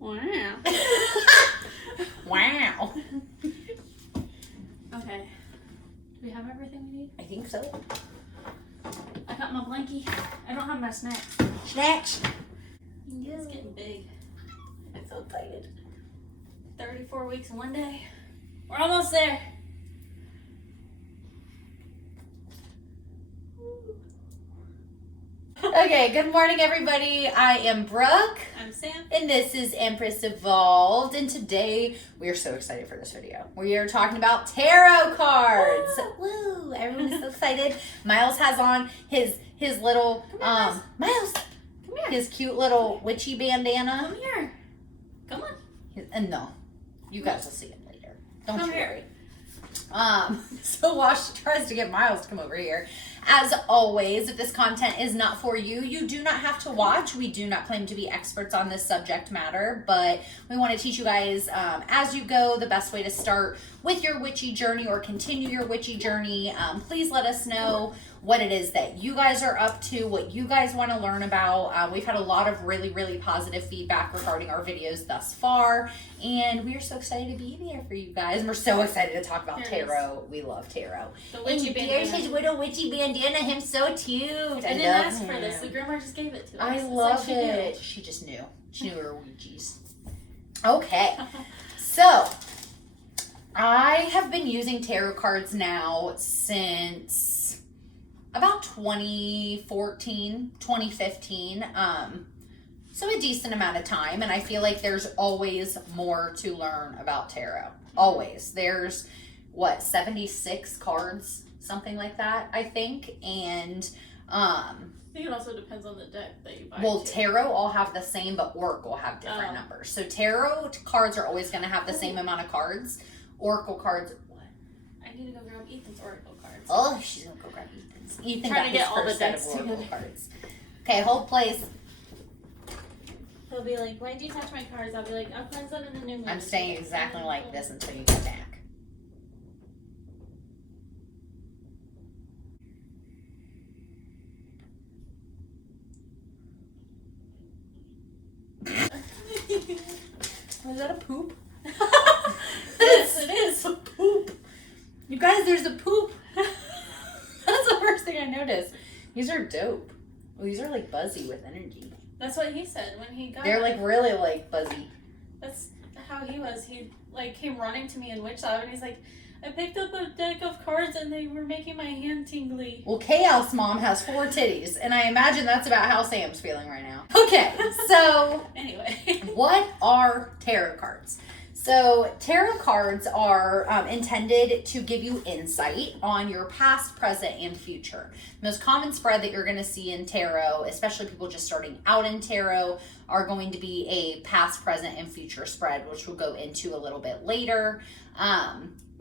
Wow. Wow. Okay. Do we have everything we need? I think so. I got my blankie. I don't have my snacks. Snacks. It's getting big. I'm so excited. 34 weeks in one day. We're almost there. Okay, good morning, everybody. I am Brooke. I'm Sam. And this is Empress Evolved. And today, we are so excited for this video. We are talking about tarot cards. Woo! Everyone's so excited. Miles has on his little, Miles, come here. his cute little witchy bandana. Come here. Come on. And no, you guys will see him later. Don't Come you here. worry. So while she tries to get Miles to come over here, as always, if this content is not for you, you do not have to watch. We do not claim to be experts on this subject matter, but we want to teach you guys as you go the best way to start with your witchy journey or continue your witchy journey. Please let us know what it is that you guys are up to, what you guys want to learn about. We've had a lot of really, really positive feedback regarding our videos thus far, and we are so excited to be here for you guys. And we're so excited to talk about tarot. We love tarot. The witchy bandana. Here's his little witchy bandana. Him so cute. I didn't ask for this. The grandma just gave it to us. I love it. She just knew. She knew her Ouija's. Okay. So, I have been using tarot cards now since about 2014, 2015. So a decent amount of time, and I feel like there's always more to learn about tarot. Always. There's 76 cards, something like that, I think. And I think it also depends on the deck that you buy. well, tarot all have the same, but oracle have different Oh. numbers. So tarot cards are always going to have the same amount of cards. Oracle cards, what? I need to go grab Ethan's oracle cards. Oh, she's going to go grab Ethan's. Ethan Trying got to get his all the first set of decks oracle together. cards. Okay, hold place. He'll be like, why do you touch my cards? I'll be like, I'll cleanse them in the new moon. I'm staying exactly like this until you get back. Was that a poop? Yes, it is. A poop. You guys, there's a poop. That's the first thing I noticed. These are dope. Well, these are like buzzy with energy. That's what he said when he got They're like really like buzzy. That's how he was. He like came running to me in Witch Lab and he's like, I picked up a deck of cards and they were making my hand tingly. Well, Chaos Mom has 4 titties, and I imagine that's about how Sam's feeling right now. Okay, so Anyway. what are tarot cards? So tarot cards are intended to give you insight on your past, present, and future. The most common spread that you're going to see in tarot, especially people just starting out in tarot, are going to be a past, present, and future spread, which we'll go into a little bit later.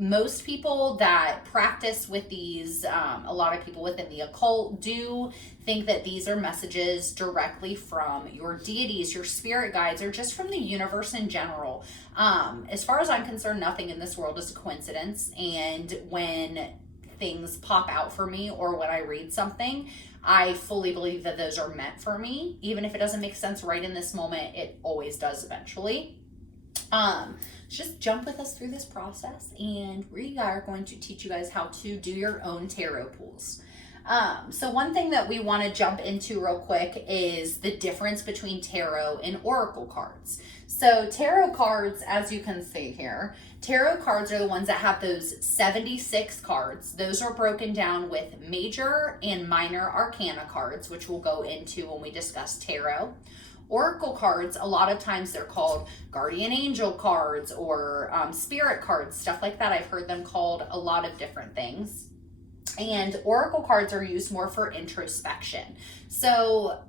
Most people that practice with these, a lot of people within the occult do think that these are messages directly from your deities, your spirit guides, or just from the universe in general. As far as I'm concerned, nothing in this world is a coincidence. And when things pop out for me or when I read something, I fully believe that those are meant for me. Even if it doesn't make sense right in this moment, it always does eventually. Just jump with us through this process, and we are going to teach you guys how to do your own tarot pools. So one thing that we want to jump into real quick is the difference between tarot and oracle cards. So tarot cards, as you can see here, tarot cards are the ones that have those 76 cards. Those are broken down with major and minor arcana cards, which we'll go into when we discuss tarot. Oracle cards, a lot of times they're called guardian angel cards or spirit cards, stuff like that. I've heard them called a lot of different things. And oracle cards are used more for introspection. So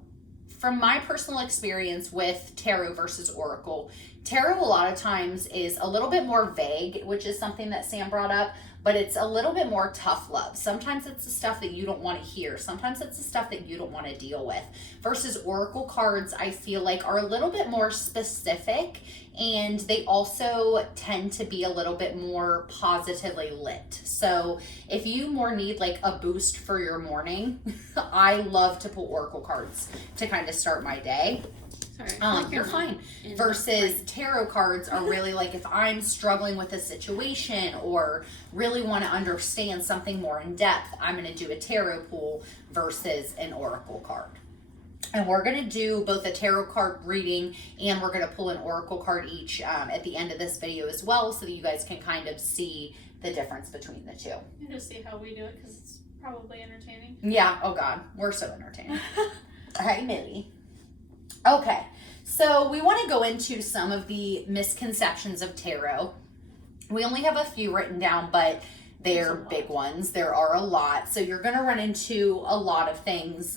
from my personal experience with tarot versus oracle, tarot a lot of times is a little bit more vague, which is something that Sam brought up, but it's a little bit more tough love. Sometimes it's the stuff that you don't want to hear. Sometimes it's the stuff that you don't want to deal with. Versus oracle cards, I feel like are a little bit more specific, and they also tend to be a little bit more positively lit. So if you more need like a boost for your morning, I love to pull oracle cards to kind of start my day. Sorry. You're fine. Versus tarot cards are really like if I'm struggling with a situation or really want to understand something more in depth, I'm going to do a tarot pool versus an oracle card. And we're going to do both a tarot card reading and we're going to pull an oracle card each at the end of this video as well, so that you guys can kind of see the difference between the two. And just see how we do it, because it's probably entertaining. Yeah. Oh God, we're so entertaining. Hey, Millie. Okay, so we want to go into some of the misconceptions of tarot. We only have a few written down, but they're big ones. There are a lot. So you're going to run into a lot of things.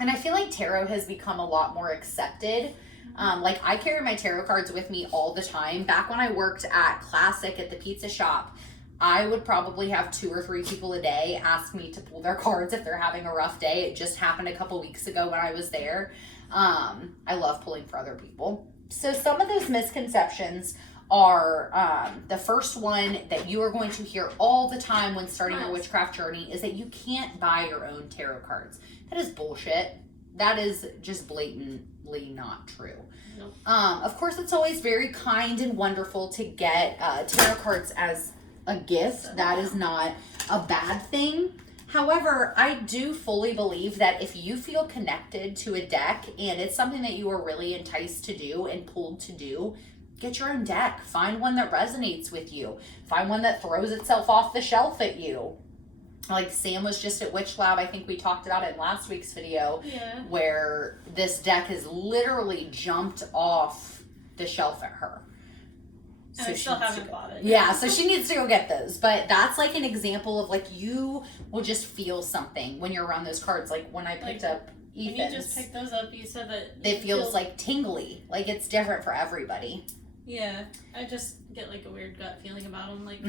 And I feel like tarot has become a lot more accepted. Like I carry my tarot cards with me all the time. Back when I worked at Classic at the pizza shop, I would probably have 2 or 3 people a day ask me to pull their cards if they're having a rough day. It just happened a couple weeks ago when I was there. I love pulling for other people. So some of those misconceptions are, the first one that you are going to hear all the time when starting your witchcraft journey is that you can't buy your own tarot cards. That is bullshit. That is just blatantly not true. Nope. Of course, it's always very kind and wonderful to get tarot cards as a gift. That is not a bad thing. However, I do fully believe that if you feel connected to a deck and it's something that you are really enticed to do and pulled to do, get your own deck. Find one that resonates with you. Find one that throws itself off the shelf at you. Like Sam was just at Witch Lab. I think we talked about it in last week's video. Yeah. Where this deck has literally jumped off the shelf at her. And I still haven't bought it. Yeah, so she needs to go get those. But that's like an example of like you will just feel something when you're around those cards. Like when I picked up Ethan's. When you just picked those up, you said that it feels like tingly. Like it's different for everybody. Yeah, I just get like a weird gut feeling about them. Like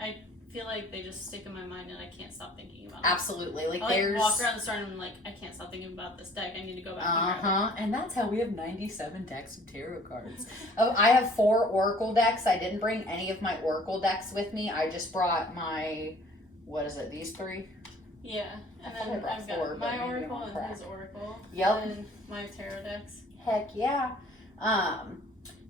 I feel like they just stick in my mind and I can't stop thinking about them. Absolutely. Like I there's walk around the store and I'm like, I can't stop thinking about this deck. I need to go back and grab it. And that's how we have 97 decks of tarot cards. Oh, I have 4 oracle decks. I didn't bring any of my oracle decks with me. I just brought my, what is it, these 3? Yeah, and then I've got my oracle and his oracle. Yep. And my tarot decks. Heck yeah.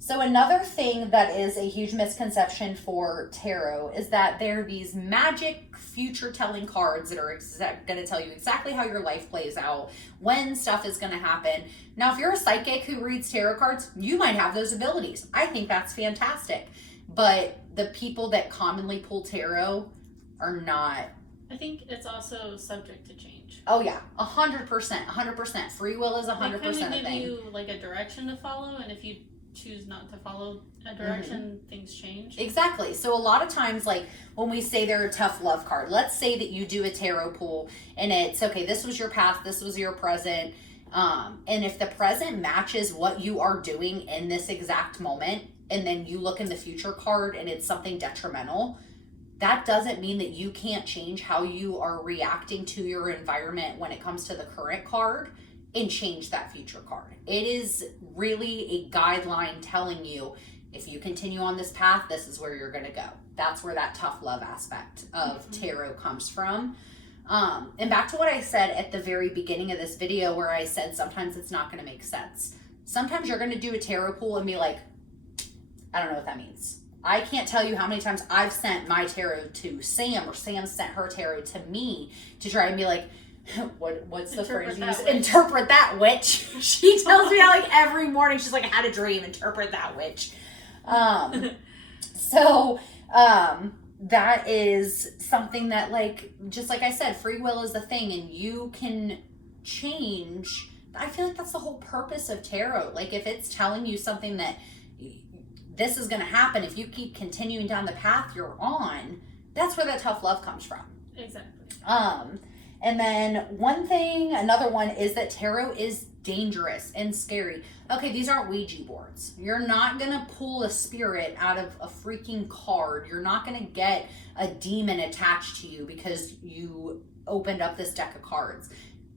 So another thing that is a huge misconception for tarot is that there are these magic future-telling cards that are going to tell you exactly how your life plays out, when stuff is going to happen. Now, if you're a psychic who reads tarot cards, you might have those abilities. I think that's fantastic. But the people that commonly pull tarot are not. I think it's also subject to change. Oh yeah, 100%, 100%. Free will is 100% a thing. They kind of give you like a direction to follow, and if you choose not to follow a direction, things change. Exactly. So a lot of times, like when we say they're a tough love card, let's say that you do a tarot pool and it's okay, this was your past, this was your present, and if the present matches what you are doing in this exact moment, and then you look in the future card and it's something detrimental, that doesn't mean that you can't change how you are reacting to your environment when it comes to the current card and change that future card. It is really a guideline telling you, if you continue on this path, this is where you're going to go. That's where that tough love aspect of tarot comes from. And back to what I said at the very beginning of this video, where I said sometimes it's not going to make sense. Sometimes you're going to do a tarot pool and be like, I don't know what that means. I can't tell you how many times I've sent my tarot to Sam, or Sam sent her tarot to me to try and be like, what's the phrase you use? Interpret that, witch. She tells me that like every morning. She's like, I had a dream. Interpret that, witch. So that is something that, like, just like I said, free will is the thing, and you can change. I feel like that's the whole purpose of tarot. Like, if it's telling you something that this is going to happen, if you keep continuing down the path you're on, that's where that tough love comes from. Exactly. And then another one is that tarot is dangerous and scary. Okay, these aren't Ouija boards. You're not going to pull a spirit out of a freaking card. You're not going to get a demon attached to you because you opened up this deck of cards.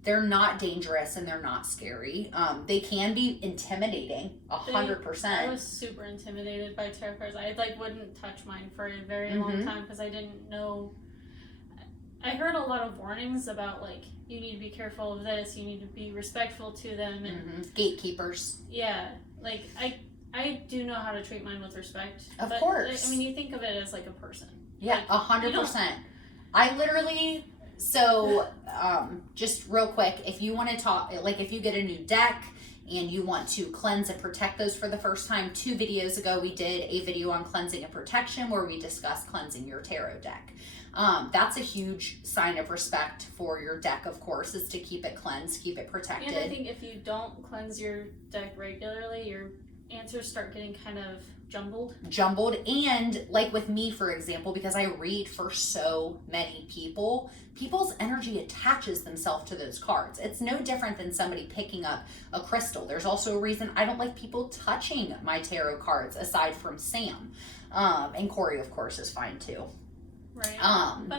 They're not dangerous and they're not scary. They can be intimidating, 100%. I was super intimidated by tarot cards. I wouldn't touch mine for a very long time because I didn't know. I heard a lot of warnings about, like, you need to be careful of this, you need to be respectful to them, and gatekeepers. Yeah, like, I do know how to treat mine with respect. Of course. Like, I mean, you think of it as like a person. Yeah, like, 100%. I literally, so just real quick, if you want to talk, like if you get a new deck and you want to cleanse and protect those for the first time, 2 videos ago we did a video on cleansing and protection where we discussed cleansing your tarot deck. That's a huge sign of respect for your deck, of course, is to keep it cleansed, keep it protected. And I think if you don't cleanse your deck regularly, your answers start getting kind of jumbled. And like with me, for example, because I read for so many people, people's energy attaches themselves to those cards. It's no different than somebody picking up a crystal. There's also a reason I don't like people touching my tarot cards aside from Sam. And Corey, of course, is fine too. Right.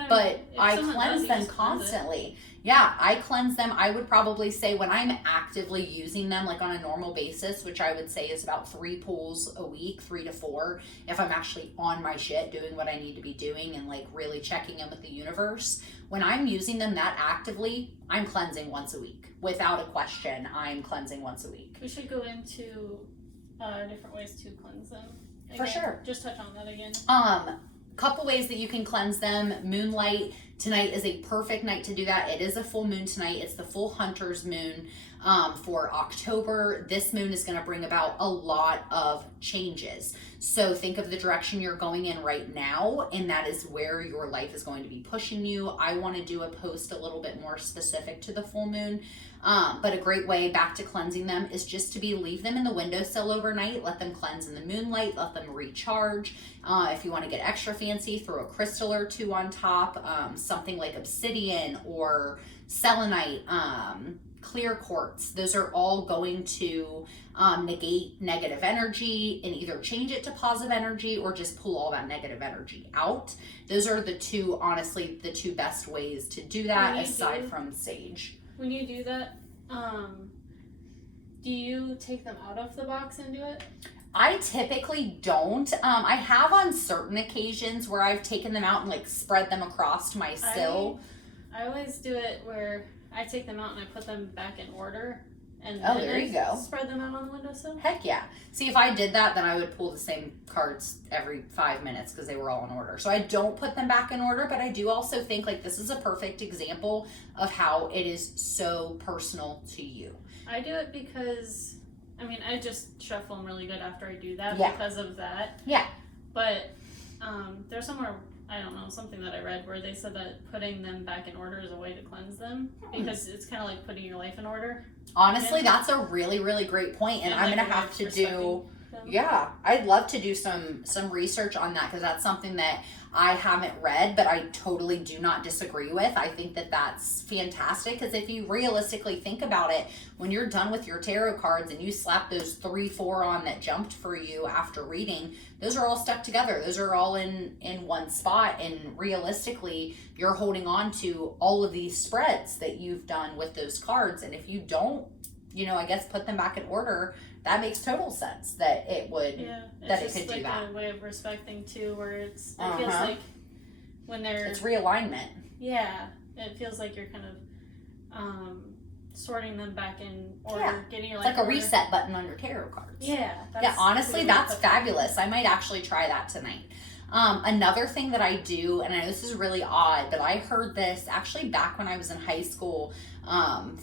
But I cleanse them constantly. Yeah, I cleanse them. I would probably say when I'm actively using them, like on a normal basis, which I would say is about 3 pulls a week, 3 to 4, if I'm actually on my shit, doing what I need to be doing and like really checking in with the universe. When I'm using them that actively, I'm cleansing once a week. Without a question, I'm cleansing once a week. We should go into different ways to cleanse them. Again. For sure. Just touch on that again. Couple ways that you can cleanse them. Moonlight. Tonight is a perfect night to do that. It is a full moon tonight. It's the full hunter's moon for October. This moon is going to bring about a lot of changes. So think of the direction you're going in right now, and that is where your life is going to be pushing you. I want to do a post a little bit more specific to the full moon. But a great way back to cleansing them is just to leave them in the windowsill overnight, let them cleanse in the moonlight, let them recharge. If you want to get extra fancy, throw a crystal or 2 on top, something like obsidian or selenite, clear quartz. Those are all going to negate negative energy and either change it to positive energy or just pull all that negative energy out. Those are the 2, honestly, the 2 best ways to do that aside from sage. When you do that, do you take them out of the box and do it? I typically don't. I have on certain occasions where I've taken them out and like spread them across my sill. I always do it where I take them out and I put them back in order. And there you go. Spread them out on the windowsill. Heck yeah. See, if I did that, then I would pull the same cards every 5 minutes because they were all in order. So I don't put them back in order, but I do also think like this is a perfect example of how it is so personal to you. I do it because, I mean, I just shuffle them really good after I do that because of that. Yeah. But there's somewhere, I don't know, something that I read where they said that putting them back in order is a way to cleanse them because it's kind of like putting your life in order. Honestly, that's a really, really great point, and I'm going to have to do... Yeah, I'd love to do some research on that because that's something that I haven't read, but I totally do not disagree with. I think that that's fantastic because if you realistically think about it, when you're done with your tarot cards and you slap those 3, 4 on that jumped for you after reading, those are all stuck together. Those are all in one spot, and realistically, you're holding on to all of these spreads that you've done with those cards, and if you don't, I guess put them back in order, that makes total sense that it would, that it could do that. It's a way of respecting too, where it feels like when they're... It's realignment. Yeah, it feels like you're kind of sorting them back in order, getting your life It's like a reset button on your tarot cards. Yeah. Honestly, that's fabulous. I might actually try that tonight. Another thing that I do, and I know this is really odd, but I heard this actually back when I was in high school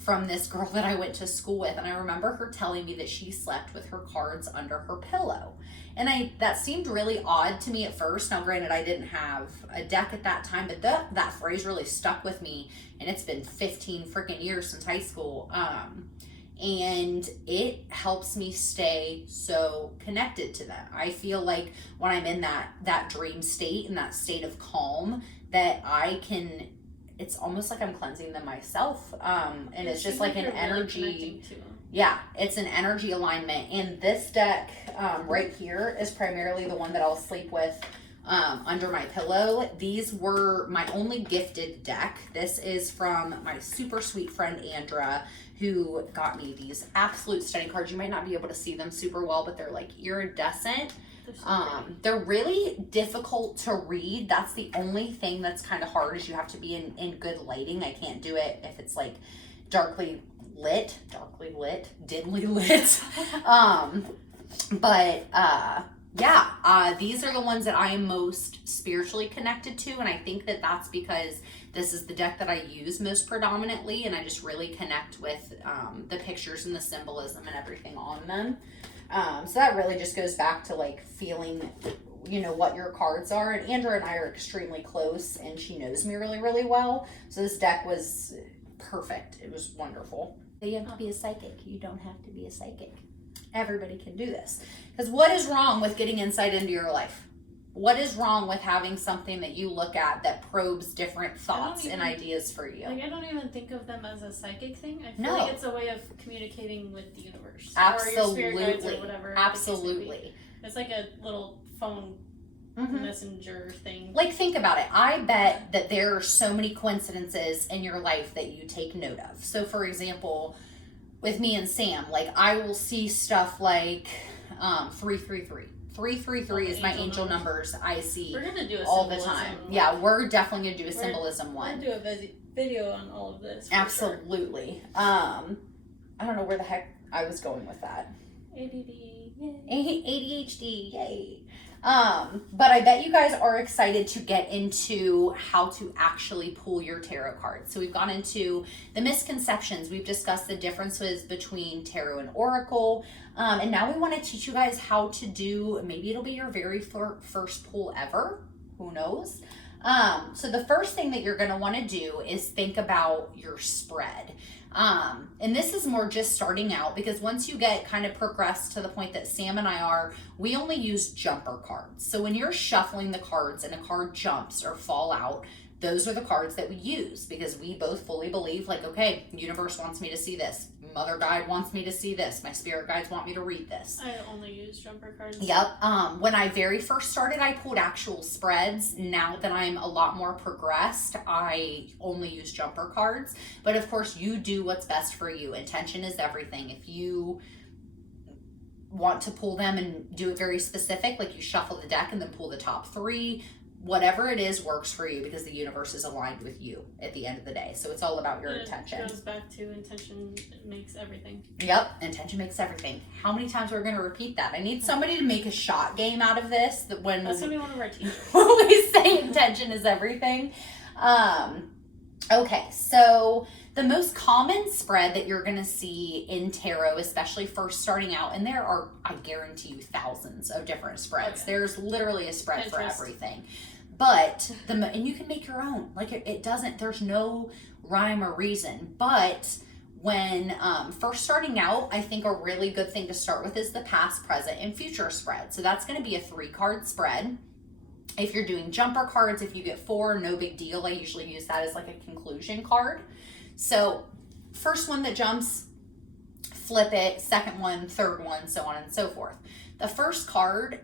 from this girl that I went to school with, and I remember her telling me that she slept with her cards under her pillow. And that seemed really odd to me at first. Now, granted, I didn't have a deck at that time, but that phrase really stuck with me, and it's been 15 freaking years since high school. And it helps me stay so connected to them. I feel like when I'm in that dream state and that state of calm, that I can, it's almost like I'm cleansing them myself. And it's just like an energy. It's an energy alignment. And this deck right here is primarily the one that I'll sleep with under my pillow. These were my only gifted deck. This is from my super sweet friend Andra, who got me these absolute stunning cards. You might not be able to see them super well, but they're like iridescent. They're really difficult to read. That's the only thing that's kind of hard, is you have to be in good lighting. I can't do it if it's like dimly lit. These are the ones that I am most spiritually connected to, and I think that that's because this is the deck that I use most predominantly, and I just really connect with the pictures and the symbolism and everything on them. So that really just goes back to like feeling, you know, what your cards are. And Andrea and I are extremely close, and she knows me really, really well. So this deck was perfect. It was wonderful. You have to be a psychic. You don't have to be a psychic. Everybody can do this. Because what is wrong with getting insight into your life? What is wrong with having something that you look at that probes different thoughts and ideas for you? Like, I don't even think of them as a psychic thing. I feel No. like it's a way of communicating with the universe. Absolutely. Or your spirit guides or whatever. Absolutely. It's like a little phone messenger thing. Like, think about it. I bet that there are so many coincidences in your life that you take note of. So, for example, with me and Sam, like, I will see stuff like 333. 333 is my angel numbers I see we're gonna do a all the time. Yeah, we're definitely going to do a symbolism one. We're going to do a video on all of this. Absolutely. Sure. I don't know where the heck I was going with that. ADD, yay. ADHD, yay. But I bet you guys are excited to get into how to actually pull your tarot cards. So we've gone into the misconceptions. We've discussed the differences between tarot and oracle. And now we want to teach you guys how to do, maybe it'll be your very first pull ever. Who knows? So the first thing that you're going to want to do is think about your spread. And this is more just starting out, because once you get kind of progressed to the point that Sam and I are, we only use jumper cards. So when you're shuffling the cards and a card jumps or fall out, those are the cards that we use, because we both fully believe, like, okay, universe wants me to see this. Mother guide wants me to see this. My spirit guides want me to read this. I only use jumper cards. Yep. When I very first started, I pulled actual spreads. Now that I'm a lot more progressed, I only use jumper cards. But of course, you do what's best for you. Intention is everything. If you want to pull them and do it very specific, like you shuffle the deck and then pull the top three, whatever it is works for you, because the universe is aligned with you at the end of the day. So it's all about your intention. It goes back to intention makes everything. Yep, intention makes everything. How many times are we going to repeat that? I need somebody to make a shot game out of this. That's going to be one of our teachers. When we say intention is everything. Okay, so the most common spread that you're going to see in tarot, especially first starting out, and there are, I guarantee you, thousands of different spreads. Okay. There's literally a spread for everything. But, and you can make your own. Like, it doesn't, there's no rhyme or reason. But when first starting out, I think a really good thing to start with is the past, present, and future spread. So that's going to be a 3-card spread. If you're doing jumper cards, if you get 4, no big deal. I usually use that as like a conclusion card. So first one that jumps, flip it, second one, third one, so on and so forth. The first card,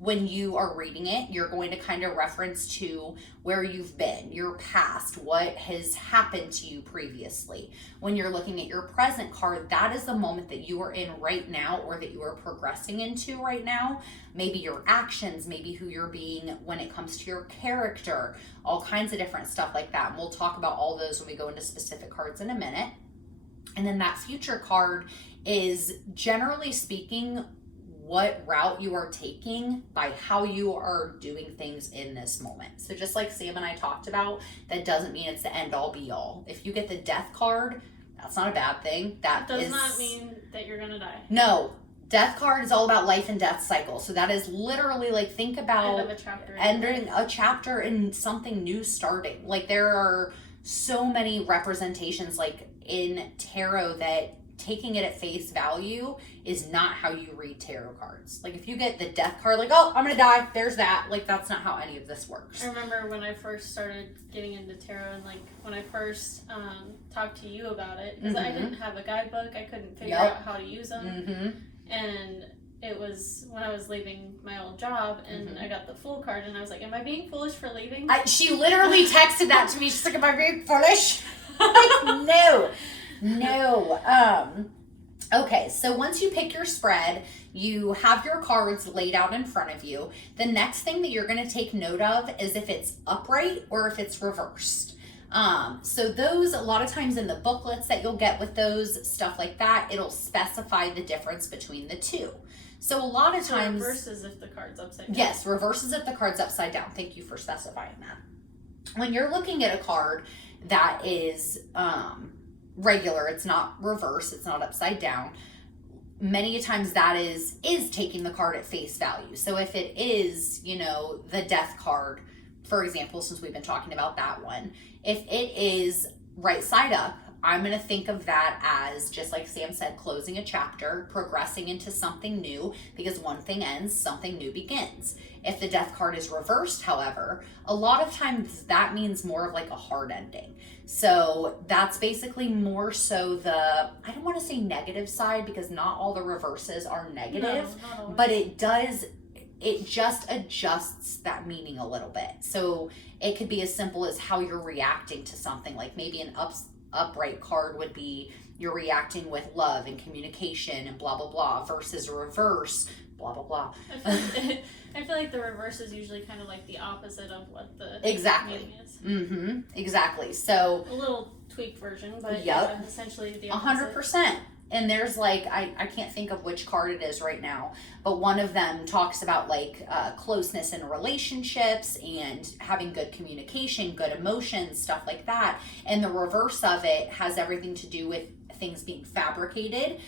when you are reading it, you're going to kind of reference to where you've been, your past, what has happened to you previously. When you're looking at your present card, that is the moment that you are in right now, or that you are progressing into right now. Maybe your actions, maybe who you're being when it comes to your character, all kinds of different stuff like that. And we'll talk about all those when we go into specific cards in a minute. And then that future card is, generally speaking, what route you are taking by how you are doing things in this moment. So just like Sam and I talked about, that doesn't mean it's the end all be all. If you get the death card, that's not a bad thing. That does not mean that you're gonna die. No. Death card is all about life and death cycle. So that is literally like, think about end of a chapter, ending a chapter and something new starting. Like, there are so many representations like in tarot that taking it at face value is not how you read tarot cards. Like, if you get the death card, like, oh, I'm gonna die, there's that. Like, that's not how any of this works. I remember when I first started getting into tarot, and like when I first talked to you about it, because I didn't have a guidebook, I couldn't figure out how to use them. And it was when I was leaving my old job, and I got the Fool card, and I was like, am I being foolish for leaving? She literally texted that to me. She's like, am I being foolish? Like, no. No. Okay, so once you pick your spread, you have your cards laid out in front of you. The next thing that you're going to take note of is if it's upright or if it's reversed. So those, a lot of times in the booklets that you'll get with those, stuff like that, it'll specify the difference between the two. So a lot of times... reverses if the card's upside down. Yes, reverses if the card's upside down. Thank you for specifying that. When you're looking at a card that is regular, it's not reverse, it's not upside down, many times that is taking the card at face value. So if it is, you know, the death card, for example, since we've been talking about that one, if it is right side up, I'm going to think of that as, just like Sam said, closing a chapter, progressing into something new, because one thing ends, something new begins. If the death card is reversed, however, a lot of times that means more of like a hard ending. So that's basically more so the, I don't want to say negative side, because not all the reverses are negative, but it just adjusts that meaning a little bit. So it could be as simple as how you're reacting to something. Like maybe an upright card would be you're reacting with love and communication and blah blah blah, versus a reverse blah blah blah. I feel like the reverse is usually kind of like the opposite of what the exactly meaning is. Mm-hmm. Exactly. So a little tweaked version, but yep. Essentially the opposite. 100%. And there's like, I can't think of which card it is right now, but one of them talks about like closeness in relationships and having good communication, good emotions, stuff like that. And the reverse of it has everything to do with things being fabricated,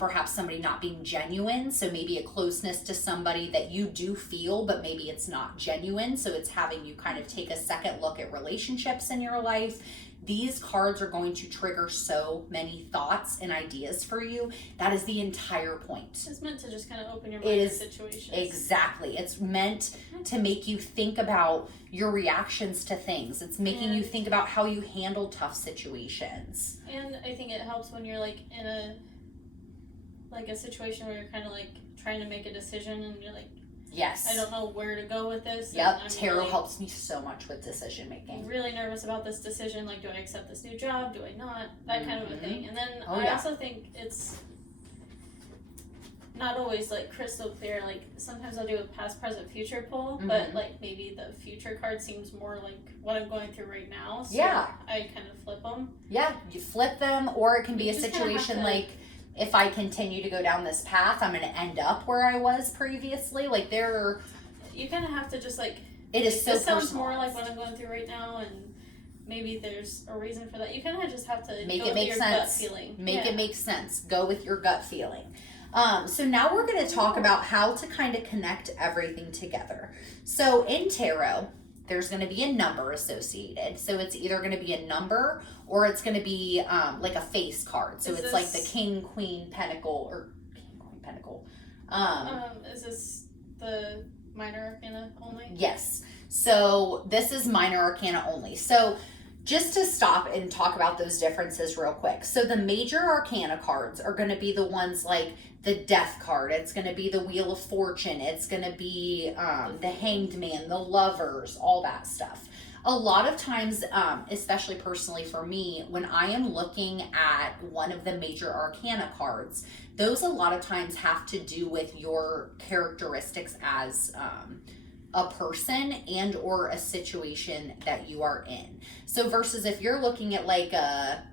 perhaps somebody not being genuine. So maybe a closeness to somebody that you do feel, but maybe it's not genuine. So it's having you kind of take a second look at relationships in your life. These cards are going to trigger so many thoughts and ideas for you. That is the entire point. It's meant to just kind of open your mind to situations. Exactly. It's meant to make you think about your reactions to things. It's making you think about how you handle tough situations. And I think it helps when you're like in a situation where you're kind of like trying to make a decision and you're like, yes, I don't know where to go with this. Yep, tarot helps me so much with decision making. I'm really nervous about this decision. Like, do I accept this new job? Do I not? That kind of a thing. And then I also think it's not always like crystal clear. Like sometimes I'll do a past, present, future pull, but like maybe the future card seems more like what I'm going through right now. So I kind of flip them. Yeah, you flip them, or it can be a situation like, if I continue to go down this path, I'm going to end up where I was previously. Like you kind of have to just like, it is so this sounds more like what I'm going through right now, and maybe there's a reason for that. You kind of just have to make go it make with your sense. Gut feeling. Make it make sense. Go with your gut feeling. So now we're going to talk about how to kind of connect everything together. So in tarot, there's going to be a number associated. So it's either going to be a number or it's going to be like a face card. So it's like the King, Queen, Pentacle, or King, Queen, Pentacle. Is this the minor arcana only? Yes. So this is minor arcana only. So just to stop and talk about those differences real quick. So the major arcana cards are going to be the ones like the Death card. It's going to be the Wheel of Fortune. It's going to be the Hanged Man, the Lovers, all that stuff. A lot of times, especially personally for me, when I am looking at one of the major arcana cards, those a lot of times have to do with your characteristics as a person and or a situation that you are in. So versus if you're looking at like a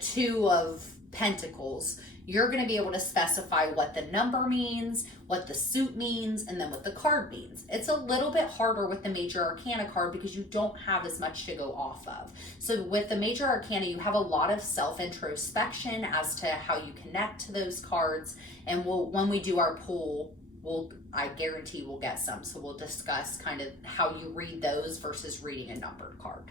Two of Pentacles, you're going to be able to specify what the number means, what the suit means, and then what the card means. It's a little bit harder with the major arcana card because you don't have as much to go off of. So with the major arcana, you have a lot of self-introspection as to how you connect to those cards. And when we do our pull, I guarantee we'll get some. So we'll discuss kind of how you read those versus reading a numbered card.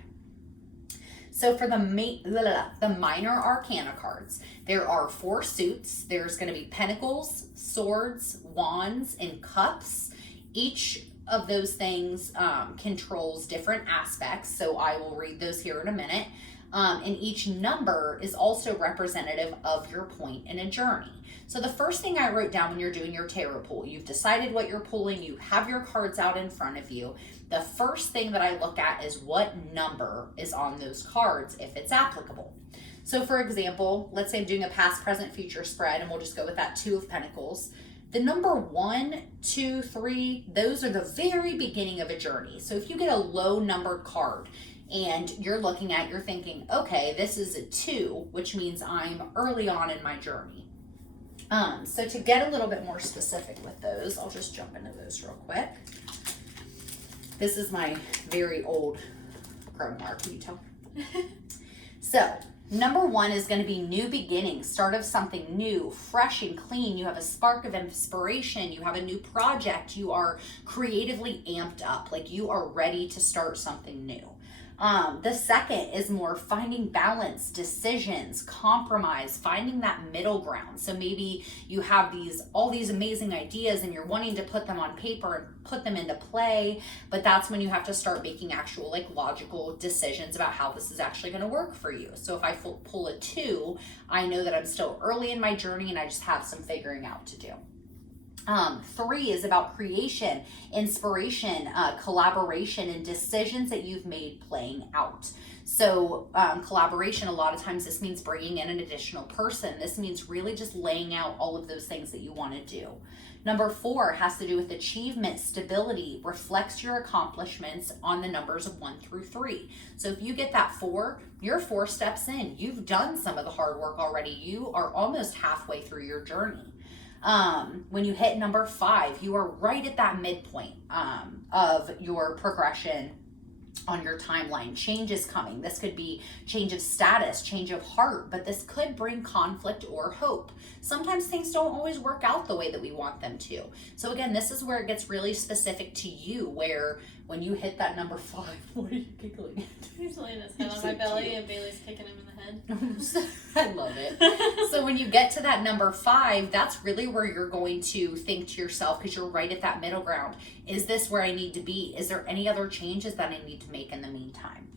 So for the minor arcana cards, there are 4 suits. There's going to be pentacles, swords, wands, and cups. Each of those things controls different aspects. So I will read those here in a minute. And each number is also representative of your point in a journey. So the first thing I wrote down when you're doing your tarot pull, you've decided what you're pulling, you have your cards out in front of you. The first thing that I look at is what number is on those cards if it's applicable. So for example, let's say I'm doing a past, present, future spread, and we'll just go with that 2 of Pentacles. The number 1, 2, 3, those are the very beginning of a journey. So if you get a low numbered card and you're thinking, okay, this is a 2, which means I'm early on in my journey. So to get a little bit more specific with those, I'll just jump into those real quick. This is my very old grimoire, can you tell? So number 1 is going to be new beginning, start of something new, fresh and clean. You have a spark of inspiration. You have a new project. You are creatively amped up, like you are ready to start something new. The second is more finding balance, decisions, compromise, finding that middle ground. So maybe you have all these amazing ideas and you're wanting to put them on paper and put them into play, but that's when you have to start making actual like logical decisions about how this is actually going to work for you. So if I pull a 2, I know that I'm still early in my journey and I just have some figuring out to do. 3 is about creation, inspiration, collaboration, and decisions that you've made playing out. So collaboration, a lot of times this means bringing in an additional person. This means really just laying out all of those things that you want to do. Number 4 has to do with achievement, stability, reflects your accomplishments on the numbers of 1 through 3. So if you get that 4, you're 4 steps in. You've done some of the hard work already. You are almost halfway through your journey. When you hit number 5, you are right at that midpoint of your progression on your timeline. Change is coming. This could be change of status, change of heart, but this could bring conflict or hope. Sometimes things don't always work out the way that we want them to. So again, this is where it gets really specific to you, where when you hit that number 5, what are you giggling at? He's laying his head on my belly and Bailey's kicking him in the head. I love it. So when you get to that number 5, that's really where you're going to think to yourself, because you're right at that middle ground. Is this where I need to be? Is there any other changes that I need to make in the meantime?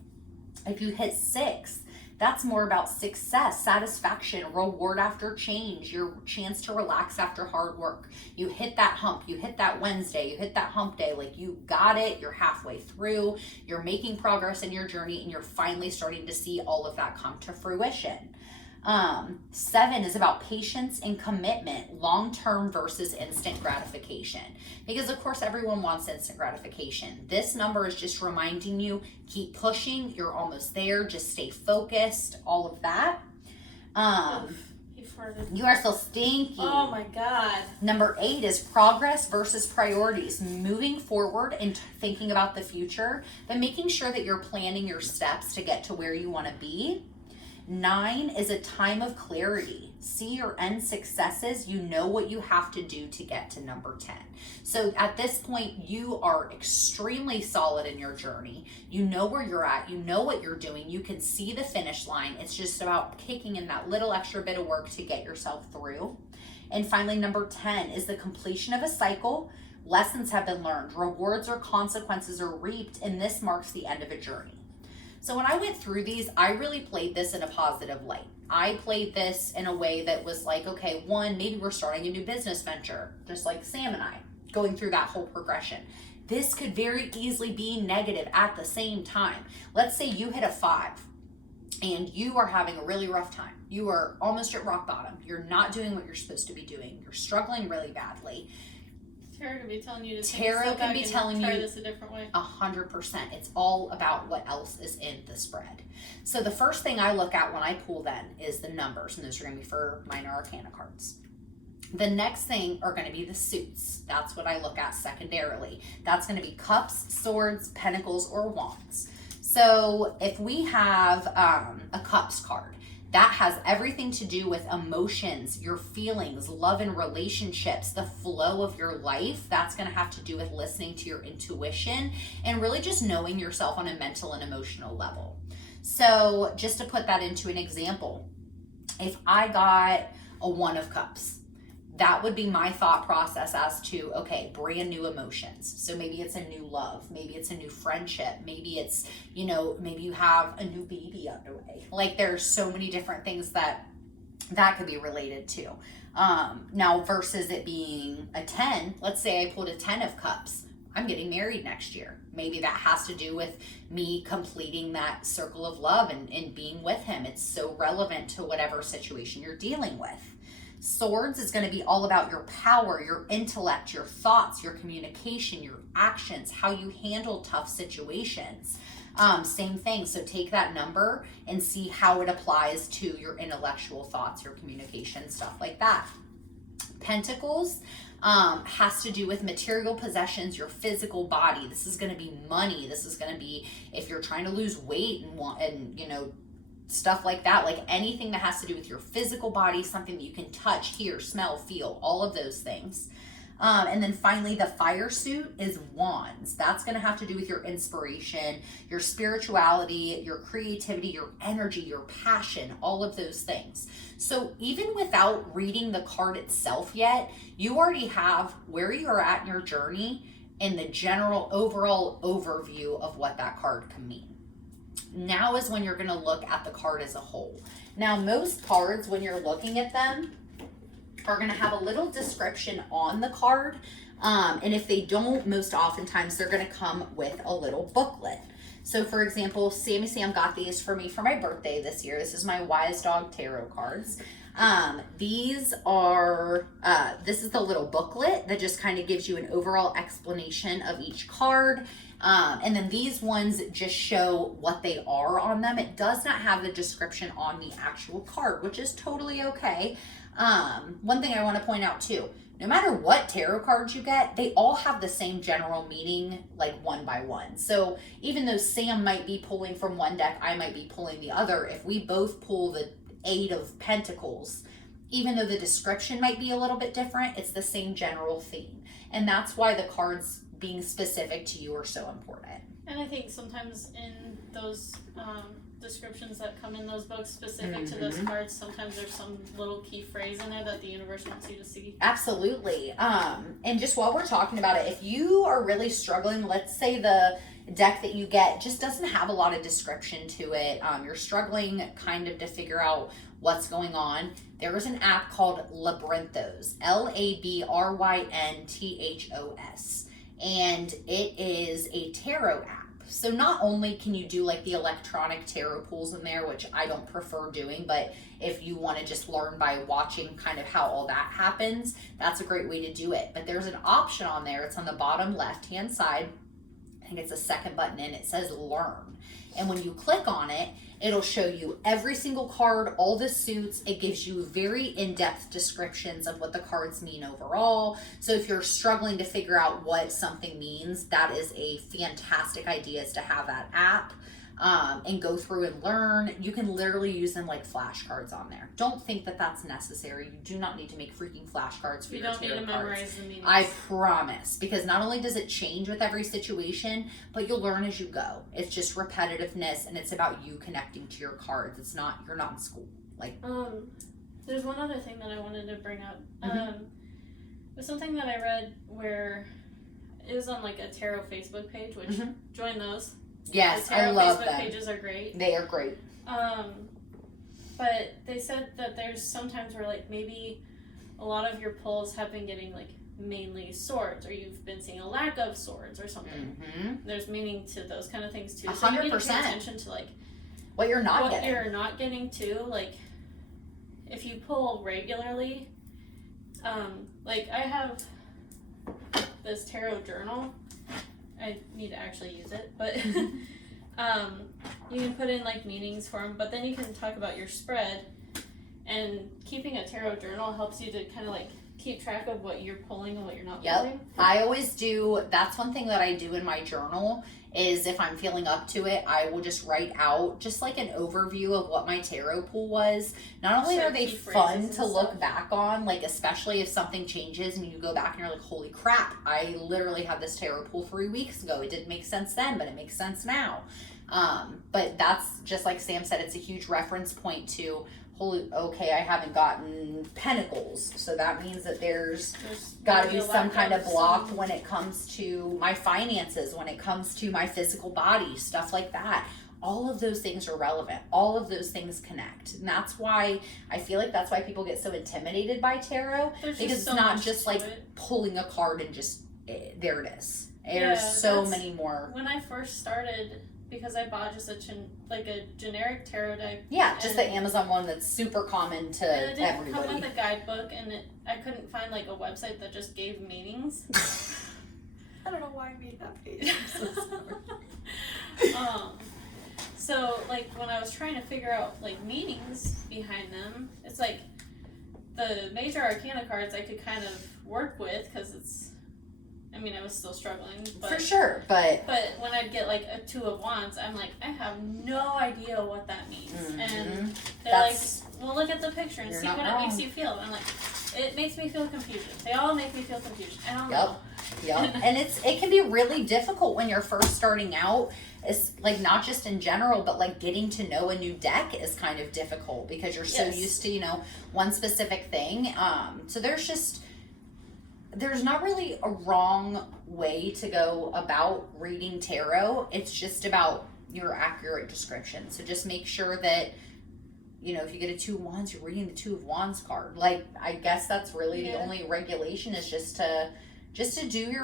If you hit 6, that's more about success, satisfaction, reward after change, your chance to relax after hard work. You hit that hump, you hit that Wednesday, you hit that hump day, like you got it, you're halfway through, you're making progress in your journey, and you're finally starting to see all of that come to fruition. 7 is about patience and commitment, long-term versus instant gratification. Because of course everyone wants instant gratification. This number is just reminding you, keep pushing, you're almost there, just stay focused, all of that. He farted. You are so stinky. Oh my God. Number 8 is progress versus priorities, moving forward and thinking about the future, but making sure that you're planning your steps to get to where you want to be. 9 is a time of clarity. See your end successes. You know what you have to do to get to number 10. So at this point, you are extremely solid in your journey. You know where you're at. You know what you're doing. You can see the finish line. It's just about kicking in that little extra bit of work to get yourself through. And finally, number 10 is the completion of a cycle. Lessons have been learned. Rewards or consequences are reaped, and this marks the end of a journey. So when I went through these, I really played this in a positive light. I played this in a way that was like, okay, 1, maybe we're starting a new business venture, just like Sam and I, going through that whole progression. This could very easily be negative at the same time. Let's say you hit a 5 and you are having a really rough time. You are almost at rock bottom. You're not doing what you're supposed to be doing. You're struggling really badly. Tarot can be telling you to try this a different way. 100%. It's all about what else is in the spread. So the first thing I look at when I pull then is the numbers, and those are going to be for minor arcana cards. The next thing are going to be the suits. That's what I look at secondarily. That's going to be cups, swords, pentacles, or wands. So if we have a cups card, that has everything to do with emotions, your feelings, love and relationships, the flow of your life. That's going to have to do with listening to your intuition and really just knowing yourself on a mental and emotional level. So just to put that into an example, if I got a 1 of cups, that would be my thought process as to, okay, brand new emotions. So maybe it's a new love. Maybe it's a new friendship. Maybe it's, maybe you have a new baby underway. Like there's so many different things that could be related to. Now versus it being a 10, let's say I pulled a 10 of cups. I'm getting married next year. Maybe that has to do with me completing that circle of love and being with him. It's so relevant to whatever situation you're dealing with. Swords is going to be all about your power, your intellect, your thoughts, your communication, your actions, how you handle tough situations. Same thing. So take that number and see how it applies to your intellectual thoughts, your communication, stuff like that. Pentacles has to do with material possessions, your physical body. This is going to be money. This is going to be if you're trying to lose weight and you know, stuff like that, like anything that has to do with your physical body, something that you can touch, hear, smell, feel, all of those things. And then finally, the fire suit is wands. That's going to have to do with your inspiration, your spirituality, your creativity, your energy, your passion, all of those things. So even without reading the card itself yet, you already have where you're at in your journey and the general overall overview of what that card can mean. Now is when you're going to look at the card as a whole. Now, most cards, when you're looking at them, are going to have a little description on the card. And if they don't, most oftentimes they're going to come with a little booklet. So for example, Sammy Sam got these for me for my birthday this year. This is my Wise Dog Tarot cards. These are, this is the little booklet that just kind of gives you an overall explanation of each card. And then these ones just show what they are on them. It does not have the description on the actual card, which is totally okay. One thing I want to point out too, no matter what tarot cards you get, they all have the same general meaning, like one by one. So even though Sam might be pulling from one deck, I might be pulling the other. If we both pull the 8 of Pentacles, even though the description might be a little bit different, it's the same general theme. And that's why the cards being specific to you are so important. And I think sometimes in those descriptions that come in those books specific to those cards, sometimes there's some little key phrase in there that the universe wants you to see. Absolutely. And just while we're talking about it, if you are really struggling, let's say the deck that you get just doesn't have a lot of description to it, you're struggling kind of to figure out what's going on, there is an app called Labyrinthos, Labrynthos, and it is a tarot app. So not only can you do like the electronic tarot pulls in there, which I don't prefer doing, but if you want to just learn by watching kind of how all that happens, that's a great way to do it. But there's an option on there. It's on the bottom left-hand side. I think it's a second button in. It says Learn. And when you click on it, it'll show you every single card, all the suits. It gives you very in-depth descriptions of what the cards mean overall. So if you're struggling to figure out what something means, that is a fantastic idea, is to have that app and go through and learn. You can literally use them like flashcards on there. Don't think that that's necessary. You do not need to make freaking flashcards for your tarot cards. You don't need to memorize the meanings. I promise, because not only does it change with every situation, but you'll learn as you go. It's just repetitiveness, and it's about you connecting to your cards. It's not, you're not in school. Like, there's one other thing that I wanted to bring up. It was something that I read where it was on like a tarot Facebook page, which join those. Yes, I love Facebook them. Pages are great. They are great. But they said that there's sometimes where like maybe a lot of your pulls have been getting like mainly swords, or you've been seeing a lack of swords or something. There's meaning to those kind of things too. 100%. So you need to pay attention to like what you're not getting. What you're not getting too. Like if you pull regularly, like I have this tarot journal. I need to actually use it, but you can put in like meanings for them, but then you can talk about your spread, and keeping a tarot journal helps you to kind of like keep track of what you're pulling and what you're not pulling. I always do. That's one thing that I do in my journal, is if I'm feeling up to it, I will just write out just like an overview of what my tarot pull was. Not only are they fun to look back on, like especially if something changes and you go back and you're like, holy crap, I literally had this tarot pull 3 weeks ago. It didn't make sense then, but it makes sense now. But that's just like Sam said, it's a huge reference point to, holy, okay, I haven't gotten Pentacles, so that means that there's got to be some kind of block when it comes to my finances, when it comes to my physical body, stuff like that. All of those things are relevant. All of those things connect. And that's why I feel like that's why people get so intimidated by tarot, because it's not just like pulling a card and just there it is. There's so many more. When I first started, because I bought just a generic tarot deck. Yeah, just the Amazon one that's super common to everybody. It didn't come with a guidebook, and I couldn't find like a website that just gave meanings. I don't know why I made that page. I'm so sorry. So like when I was trying to figure out like meanings behind them, it's like the major Arcana cards I could kind of work with because I was still struggling. But, for sure, but when I'd get like a Two of Wands, I'm like, I have no idea what that means. Mm-hmm. And they're like, well, look at the picture and see what it makes you feel. And I'm like, it makes me feel confusion. They all make me feel confusion. I don't know. Yep. And it can be really difficult when you're first starting out. It's like not just in general, but like getting to know a new deck is kind of difficult because you're so used to, one specific thing. So there's not really a wrong way to go about reading tarot. It's just about your accurate description. So just make sure that, if you get a Two of Wands, you're reading the Two of Wands card. Like, I guess that's really the only regulation is just to do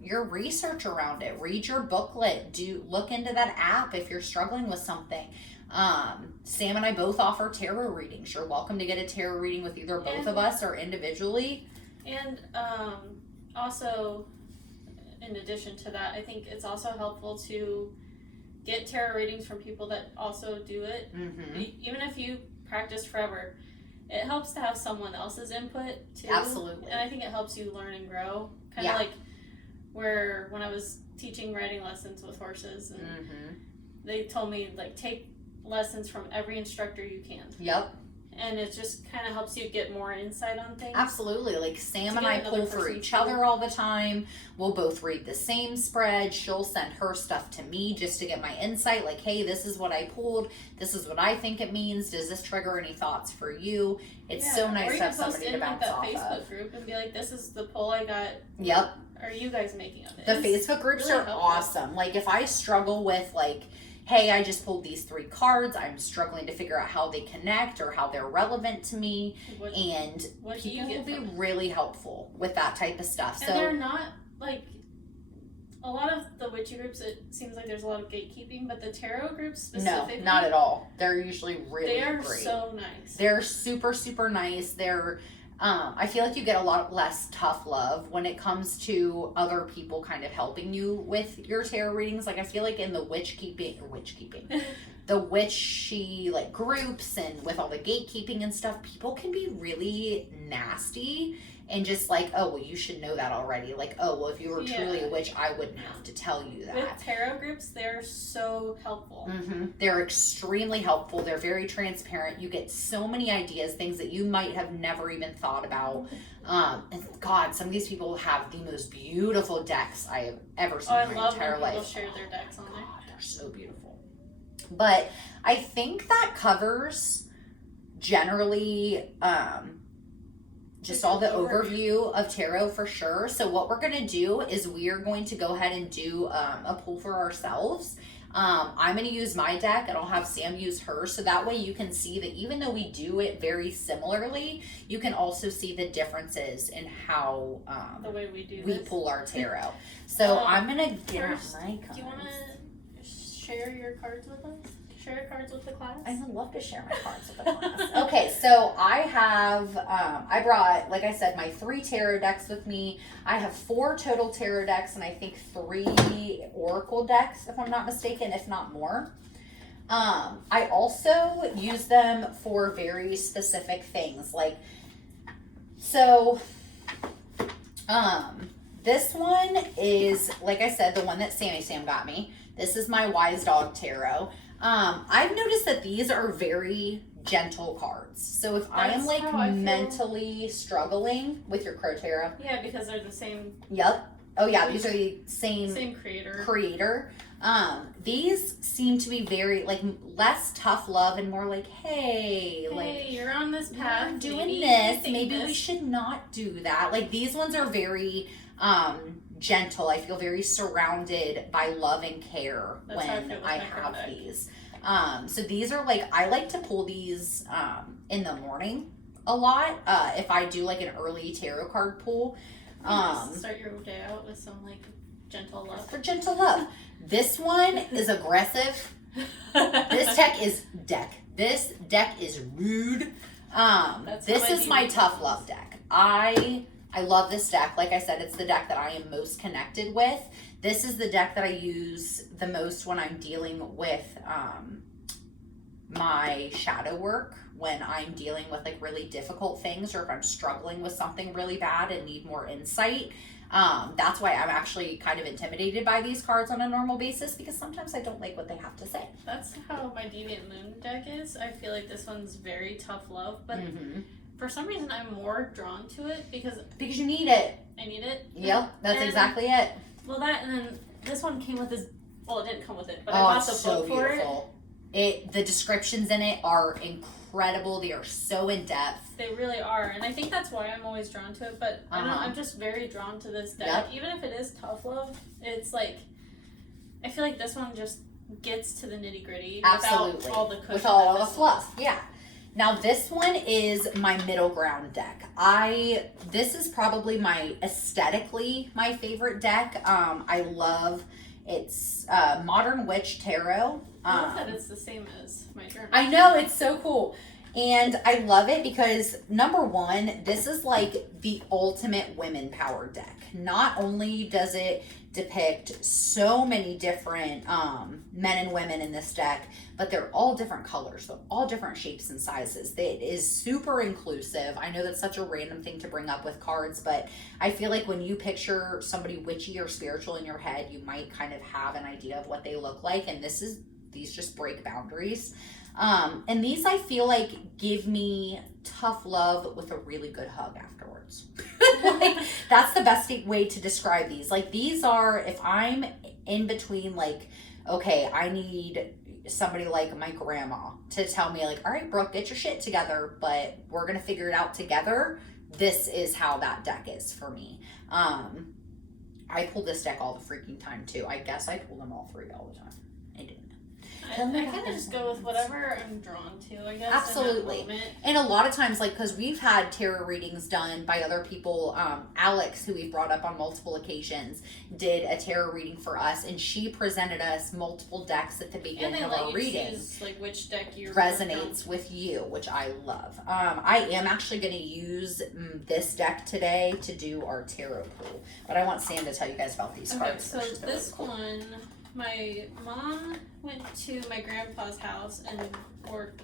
your research around it. Read your booklet. Look into that app if you're struggling with something. Sam and I both offer tarot readings. You're welcome to get a tarot reading with either both of us or individually. And also, in addition to that, I think it's also helpful to get tarot readings from people that also do it. Mm-hmm. Even if you practice forever, it helps to have someone else's input too. Absolutely. And I think it helps you learn and grow. Kind of like where when I was teaching riding lessons with horses, and they told me like take lessons from every instructor you can. Yep. And it just kind of helps you get more insight on things. Absolutely. Like Sam and I pull for each other all the time. We'll both read the same spread. She'll send her stuff to me just to get my insight. Like, hey, this is what I pulled. This is what I think it means. Does this trigger any thoughts for you? It's so nice to have somebody to bounce off of. Or you can post in like that Facebook group and be like, this is the poll I got. Yep. Are you guys making of it? The Facebook groups really are helpful. Awesome. Like if I struggle with like, hey, I just pulled these 3 cards. I'm struggling to figure out how they connect or how they're relevant to me. What people will be really helpful with that type of stuff. And they're not like a lot of the witchy groups. It seems like there's a lot of gatekeeping, but the tarot groups specifically, no, not at all. They're usually really they are great. So nice. They're super, super nice. They're I feel like you get a lot less tough love when it comes to other people kind of helping you with your tarot readings. Like I feel like in the the witchy like groups and with all the gatekeeping and stuff, people can be really nasty and just like, oh, well, you should know that already. Like, oh, well, if you were truly a witch, I wouldn't have to tell you that. With tarot groups, they're so helpful. Mm-hmm. They're extremely helpful. They're very transparent. You get so many ideas, things that you might have never even thought about. And God, some of these people have the most beautiful decks I have ever seen in my entire life. I love when people share their decks on there. They're so beautiful. But I think that covers generally just all the overview of tarot for sure. So what we're going to do is we're going to go ahead and do a pull for ourselves. I'm going to use my deck and I'll have Sam use hers. So that way you can see that even though we do it very similarly, you can also see the differences in how the way we pull our tarot. So I'm going to get first, my cards. Do you want to share your cards with us? Share your cards with the class? I would love to share my cards with the class. Okay, so I have, I brought, like I said, my 3 tarot decks with me. I have 4 total tarot decks and I think 3 oracle decks, if I'm not mistaken, if not more. I also use them for very specific things. Like, so, this one is, like I said, the one that Sam got me. This is my Wise Dog Tarot. I've noticed that these are very gentle cards. So if I am like mentally struggling with your Crow Tarot. Yeah, because they're the same. Yep. Oh yeah, these are the same creator. These seem to be very like less tough love and more like, hey, like you're on this path, you're doing this. Maybe we should not do that. Like these ones are very gentle. I feel very surrounded by love and care when I have these. So these are like, I like to pull these in the morning a lot. If I do like an early tarot card pull. Start your day out with some like gentle love. For gentle love. This one is aggressive. This deck is rude. This is my tough love deck. I love this deck. Like I said, it's the deck that I am most connected with. This is the deck that I use the most when I'm dealing with my shadow work, when I'm dealing with like really difficult things, or if I'm struggling with something really bad and need more insight. That's why I'm actually kind of intimidated by these cards on a normal basis, because sometimes I don't like what they have to say. That's how my Deviant Moon deck is. I feel like this one's very tough love, but for some reason I'm more drawn to it because you need it. I need it. Yep, that's exactly it. Well, that, and then this one came with this. Well, it didn't come with it, but I bought the book for it. The descriptions in it are incredible. They are so in depth. They really are, and I think that's why I'm always drawn to it. But I don't know, I'm just very drawn to this deck, even if it is tough love. It's like, I feel like this one just gets to the nitty gritty without all the cushion, with all the fluff. Yeah. Now this one is my middle ground deck. This is probably aesthetically my favorite deck. I love it's Modern Witch Tarot. I love that it's the same as my journal. I know, it's so cool. And I love it because, number one, this is like the ultimate women power deck. Not only does it depict so many different men and women in this deck, but they're all different colors, they're all different shapes and sizes. It is super inclusive. I know that's such a random thing to bring up with cards, but I feel like when you picture somebody witchy or spiritual in your head, you might kind of have an idea of what they look like, and these just break boundaries. And these, I feel like, give me tough love with a really good hug afterwards. Like, that's the best way to describe these. Like, these are, if I'm in between, like, okay, I need somebody like my grandma to tell me, like, all right, Brooke, get your shit together, but we're gonna figure it out together. This is how that deck is for me. I pull this deck all the freaking time too. I guess I pull them all three all the time. I do. I kind of just go with whatever I'm drawn to, I guess. Absolutely. And a lot of times, like, because we've had tarot readings done by other people, Alex, who we've brought up on multiple occasions, did a tarot reading for us, and she presented us multiple decks at the beginning of our reading. Choose, like, which deck resonates with you, which I love. I am actually going to use this deck today to do our tarot pool, but I want Sam to tell you guys about these cards. So this one, my mom went to my grandpa's house, and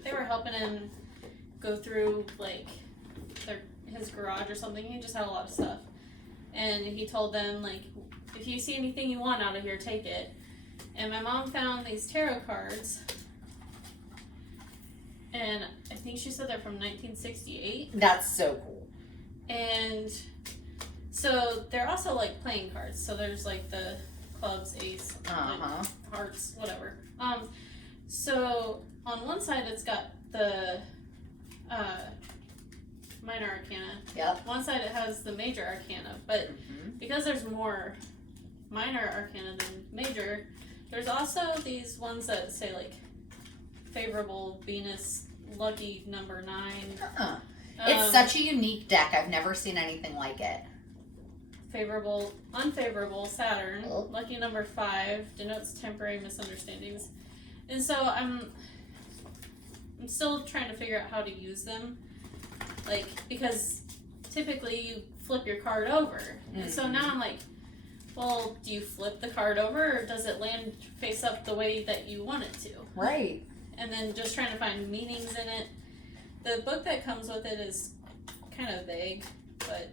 they were helping him go through, like, his garage or something. He just had a lot of stuff, and he told them, like, if you see anything you want out of here, take it. And my mom found these tarot cards, and I think she said they're from 1968. That's so cool. And so they're also, like, playing cards. So there's, like, the clubs, ace, hearts, whatever. So on one side it's got the minor arcana. Yep. One side it has the major arcana, but because there's more minor arcana than major, there's also these ones that say, like, favorable Venus, lucky number 9. It's such a unique deck. I've never seen anything like it. Favorable, unfavorable Saturn, lucky number 5, denotes temporary misunderstandings. And so I'm still trying to figure out how to use them. Like, because typically you flip your card over. And so now I'm like, well, do you flip the card over, or does it land face up the way that you want it to? Right. And then just trying to find meanings in it. The book that comes with it is kind of vague, but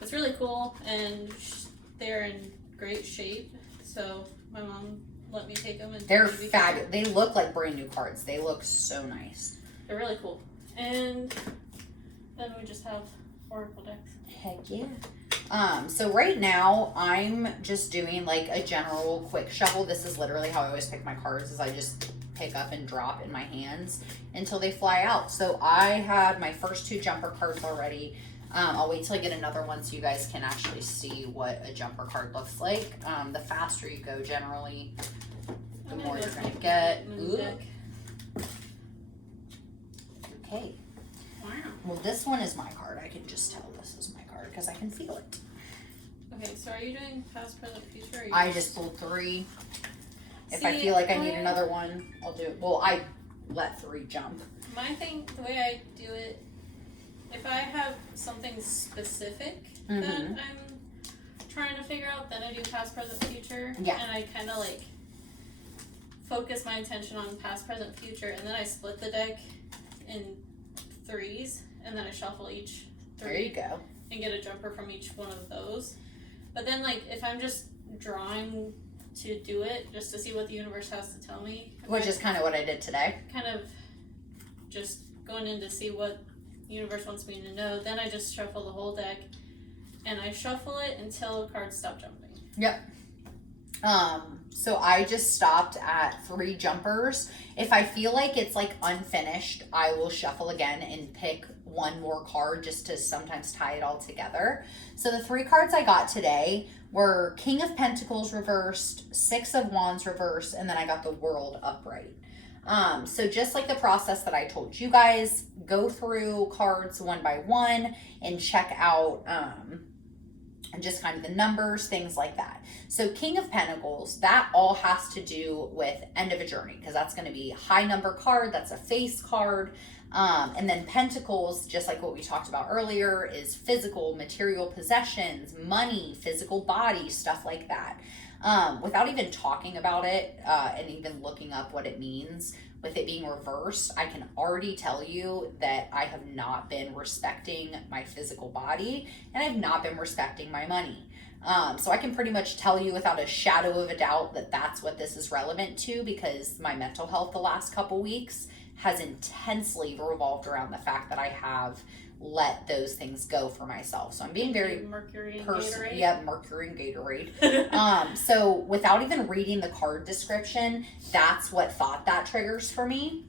it's really cool, and they're in great shape. So my mom let me take them. And they're fabulous. They look like brand new cards. They look so nice. They're really cool. And then we just have oracle decks. Heck yeah. So right now I'm just doing like a general quick shuffle. This is literally how I always pick my cards, is I just pick up and drop in my hands until they fly out. So I had my first 2 jumper cards already. I'll wait till I get another one so you guys can actually see what a jumper card looks like. The faster you go generally, the more you're going to get. Ooh. Okay. Wow. Well, this one is my card. I can just tell this is my card because I can feel it. Okay, so are you doing past, present, future? Or I just pulled 3. If I feel like I need another one, I'll do it. Well, I let 3 jump. My thing, the way I do it, if I have something specific that I'm trying to figure out, then I do past, present, future. Yeah. And I kind of like focus my attention on past, present, future, and then I split the deck in 3s, and then I shuffle each 3. There you go. And get a jumper from each one of those. But then, like, if I'm just drawing to do it, just to see what the universe has to tell me. Which is kind of what I did today. Kind of just going in to see what the universe wants me to know. Then I just shuffle the whole deck, and I shuffle it until cards stop jumping. Yep. So I just stopped at 3 jumpers. If I feel like it's like unfinished, I will shuffle again and pick one more card just to sometimes tie it all together. So the 3 cards I got today were King of Pentacles reversed, 6 of Wands reversed, and then I got the World upright. So just like the process that I told you guys, go through cards one by one and check out and just kind of the numbers, things like that. So King of Pentacles, that all has to do with end of a journey, because that's going to be a high number card. That's a face card. And then Pentacles, just like what we talked about earlier, is physical, material possessions, money, physical body, stuff like that. Without even talking about it and even looking up what it means, with it being reversed, I can already tell you that I have not been respecting my physical body, and I've not been respecting my money. So I can pretty much tell you without a shadow of a doubt that that's what this is relevant to, because my mental health the last couple weeks has intensely revolved around the fact that I have let those things go for myself. So I'm being very Mercury and Gatorade. Yeah, Mercury and Gatorade. So without even reading the card description, that's what thought that triggers for me.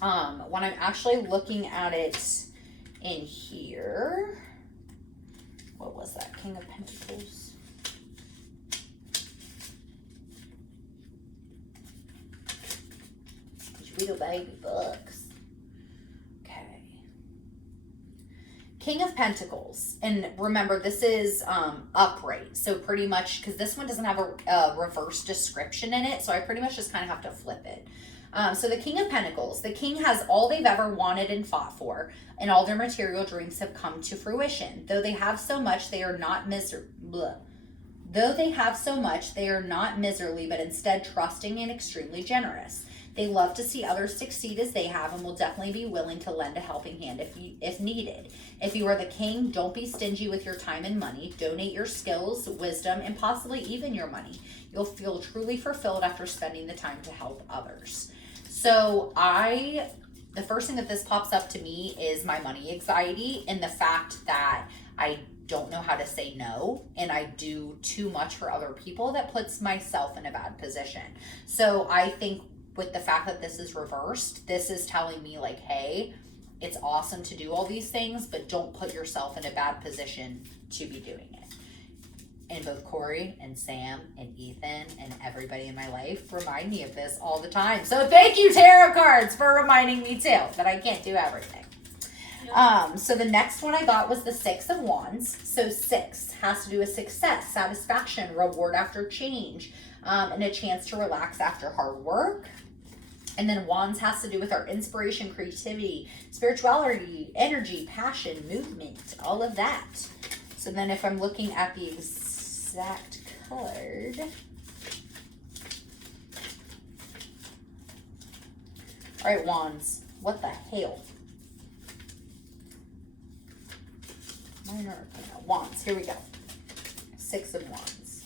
When I'm actually looking at it in here, what was that? King of Pentacles. Little baby books. Okay. King of Pentacles. And remember, this is upright. So pretty much, because this one doesn't have a reverse description in it, so I pretty much just kind of have to flip it. So the King of Pentacles. The king has all they've ever wanted and fought for, and all their material dreams have come to fruition. Though they have so much, they are not miserable. Though they have so much, they are not miserly, but instead trusting and extremely generous. They love to see others succeed as they have, and will definitely be willing to lend a helping hand if needed. If you are the king, don't be stingy with your time and money. Donate your skills, wisdom, and possibly even your money. You'll feel truly fulfilled after spending the time to help others. So the first thing that this pops up to me is my money anxiety, and the fact that I don't know how to say no, and I do too much for other people that puts myself in a bad position. So I think with the fact that this is reversed, this is telling me like, hey, it's awesome to do all these things, but don't put yourself in a bad position to be doing it. And both Corey and Sam and Ethan and everybody in my life remind me of this all the time. So thank you, tarot cards, for reminding me too that I can't do everything. So the next one I got was the 6 of Wands. So 6 has to do with success, satisfaction, reward after change, and a chance to relax after hard work. And then Wands has to do with our inspiration, creativity, spirituality, energy, passion, movement, all of that. So then if I'm looking at the exact card, all right, Wands, what the hell? Minor Arcana. Wands, here we go. 6 of Wands.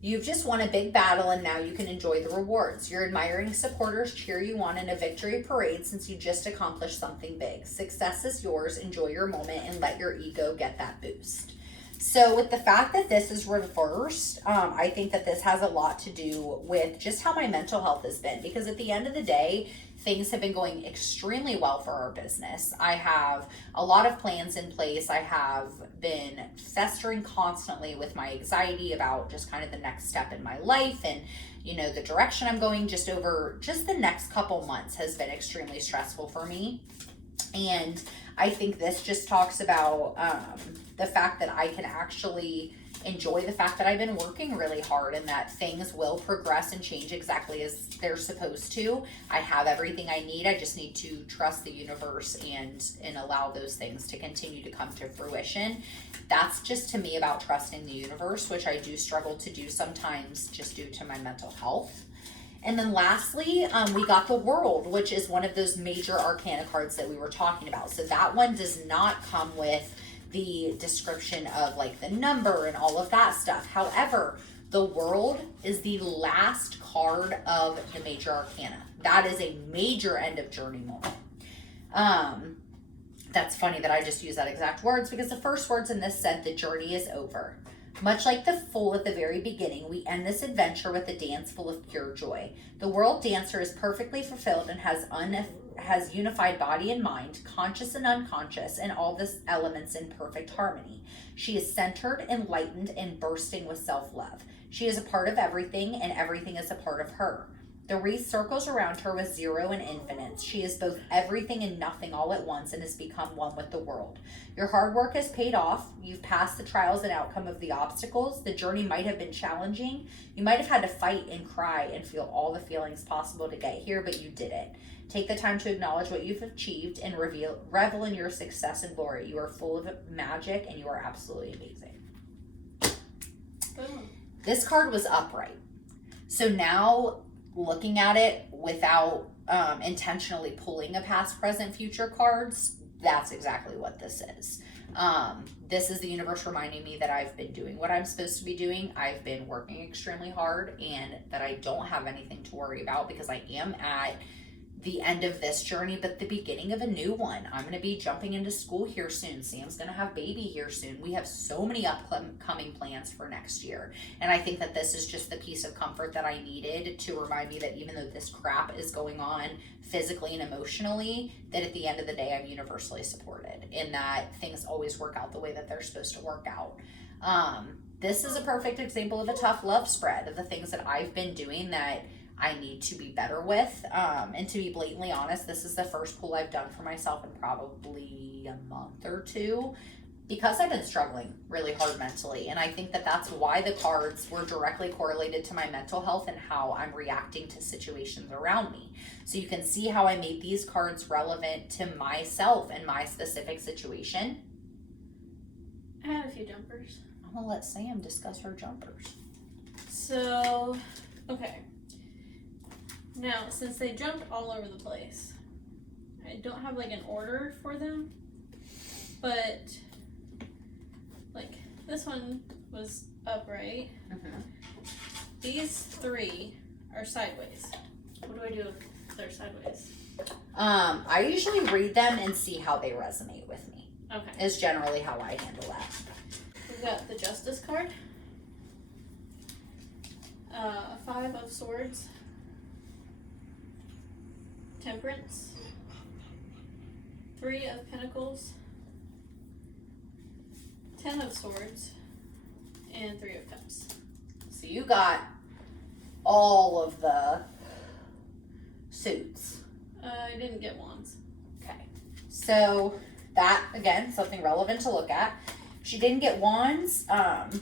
You've just won a big battle, and now you can enjoy the rewards. Your admiring supporters cheer you on in a victory parade since you just accomplished something big. Success is yours. Enjoy your moment and let your ego get that boost. So with the fact that this is reversed, I think that this has a lot to do with just how my mental health has been, because at the end of the day, things have been going extremely well for our business. I have a lot of plans in place. I have been festering constantly with my anxiety about just kind of the next step in my life, and the direction I'm going just over the next couple months has been extremely stressful for me. And I think this just talks about the fact that I can actually enjoy the fact that I've been working really hard and that things will progress and change exactly as they're supposed to. I have everything I need. I just need to trust the universe and allow those things to continue to come to fruition. That's just to me about trusting the universe, which I do struggle to do sometimes just due to my mental health. And then lastly, we got the World, which is one of those major Arcana cards that we were talking about. So that one does not come with the description of like the number and all of that stuff. However, the World is the last card of the major Arcana. That is a major end of journey moment. That's funny that I just used that exact words because the first words in this said the journey is over. Much like the Fool at the very beginning, we end this adventure with a dance full of pure joy. The World Dancer is perfectly fulfilled and has unified body and mind, conscious and unconscious, and all the elements in perfect harmony. She is centered, enlightened, and bursting with self-love. She is a part of everything, and everything is a part of her. The wreath circles around her with zero and infinite. She is both everything and nothing all at once and has become one with the world. Your hard work has paid off. You've passed the trials and outcome of the obstacles. The journey might have been challenging. You might have had to fight and cry and feel all the feelings possible to get here, but you did it. Take the time to acknowledge what you've achieved and revel in your success and glory. You are full of magic and you are absolutely amazing. Boom. This card was upright. So now, looking at it without intentionally pulling a past, present, future cards, that's exactly what this is. This is the universe reminding me that I've been doing what I'm supposed to be doing. I've been working extremely hard and that I don't have anything to worry about because I am at the end of this journey, but the beginning of a new one. I'm going to be jumping into school here soon. Sam's going to have baby here soon. We have so many upcoming plans for next year. And I think that this is just the piece of comfort that I needed to remind me that even though this crap is going on physically and emotionally, that at the end of the day, I'm universally supported and that things always work out the way that they're supposed to work out. This is a perfect example of a tough love spread of the things that I've been doing that I need to be better with. And to be blatantly honest, this is the first pull I've done for myself in probably a month or two because I've been struggling really hard mentally. And I think that that's why the cards were directly correlated to my mental health and how I'm reacting to situations around me. So you can see how I made these cards relevant to myself and my specific situation. I had a few jumpers. I'm gonna let Sam discuss her jumpers. So, okay. Now, since they jumped all over the place, I don't have like an order for them, but like this one was upright. Mm-hmm. These three are sideways. What do I do if they're sideways? I usually read them and see how they resonate with me. Okay. Is generally how I handle that. We've got the Justice card. 5 of Swords. Temperance, 3 of Pentacles, 10 of Swords, and 3 of Cups. So you got all of the suits. I didn't get wands. Okay. So that, again, something relevant to look at. She didn't get wands, and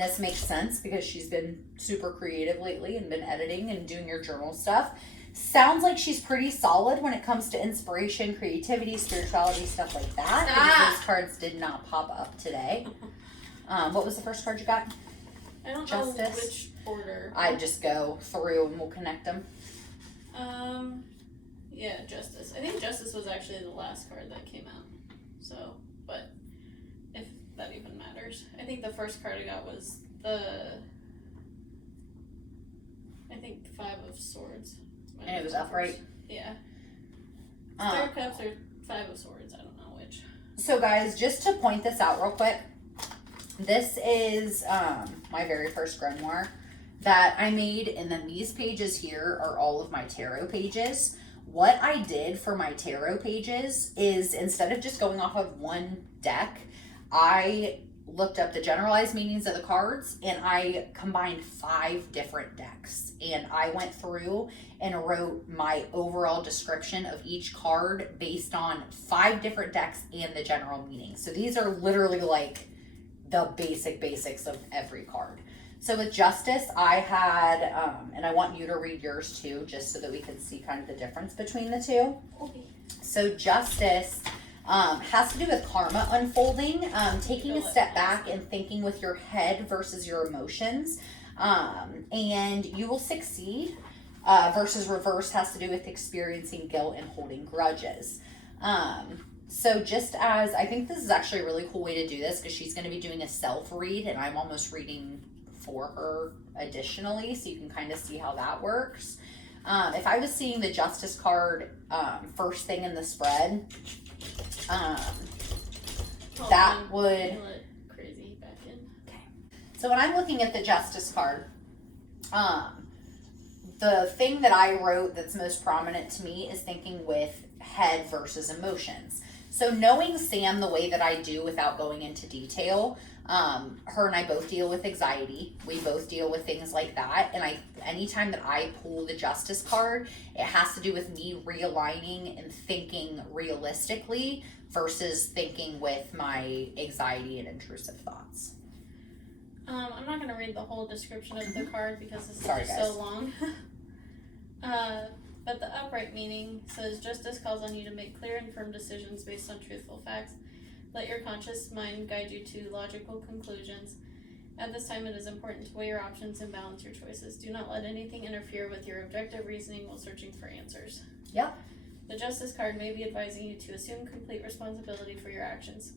this makes sense because she's been super creative lately and been editing and doing your journal stuff. Sounds like she's pretty solid when it comes to inspiration, creativity, spirituality, stuff like that. Those cards did not pop up today. What was the first card you got? I don't Justice. know which order. I just go through and we'll connect them. Yeah, Justice. I think Justice was actually the last card that came out. So, but if that even matters. I think the first card I got was the 5 of Swords. And it was upright? Yeah. 3 of Cups or 5 of Swords. I don't know which. So guys, just to point this out real quick, this is my very first grimoire that I made, and then these pages here are all of my tarot pages. What I did for my tarot pages is instead of just going off of one deck, I looked up the generalized meanings of the cards, and I combined 5 different decks, and I went through and wrote my overall description of each card based on 5 different decks and the general meaning. So these are literally like the basics of every card. So with Justice, I had, and I want you to read yours too, just so that we can see kind of the difference between the two. Okay. So Justice has to do with karma unfolding, taking a step back and thinking with your head versus your emotions, and you will succeed, versus reverse has to do with experiencing guilt and holding grudges. So just as, I think this is actually a really cool way to do this because she's going to be doing a self-read and I'm almost reading for her additionally, so you can kind of see how that works. If I was seeing the Justice card first thing in the spread, that would... Crazy back in. Okay. So when I'm looking at the Justice card, the thing that I wrote that's most prominent to me is thinking with head versus emotions. So knowing Sam the way that I do without going into detail, her and I both deal with anxiety. We both deal with things like that. And anytime that I pull the Justice card, it has to do with me realigning and thinking realistically versus thinking with my anxiety and intrusive thoughts. I'm not going to read the whole description of the card because this is Sorry, just guys. so long. But the upright meaning says, Justice calls on you to make clear and firm decisions based on truthful facts. Let your conscious mind guide you to logical conclusions. At this time, it is important to weigh your options and balance your choices. Do not let anything interfere with your objective reasoning while searching for answers. Yep. The Justice card may be advising you to assume complete responsibility for your actions.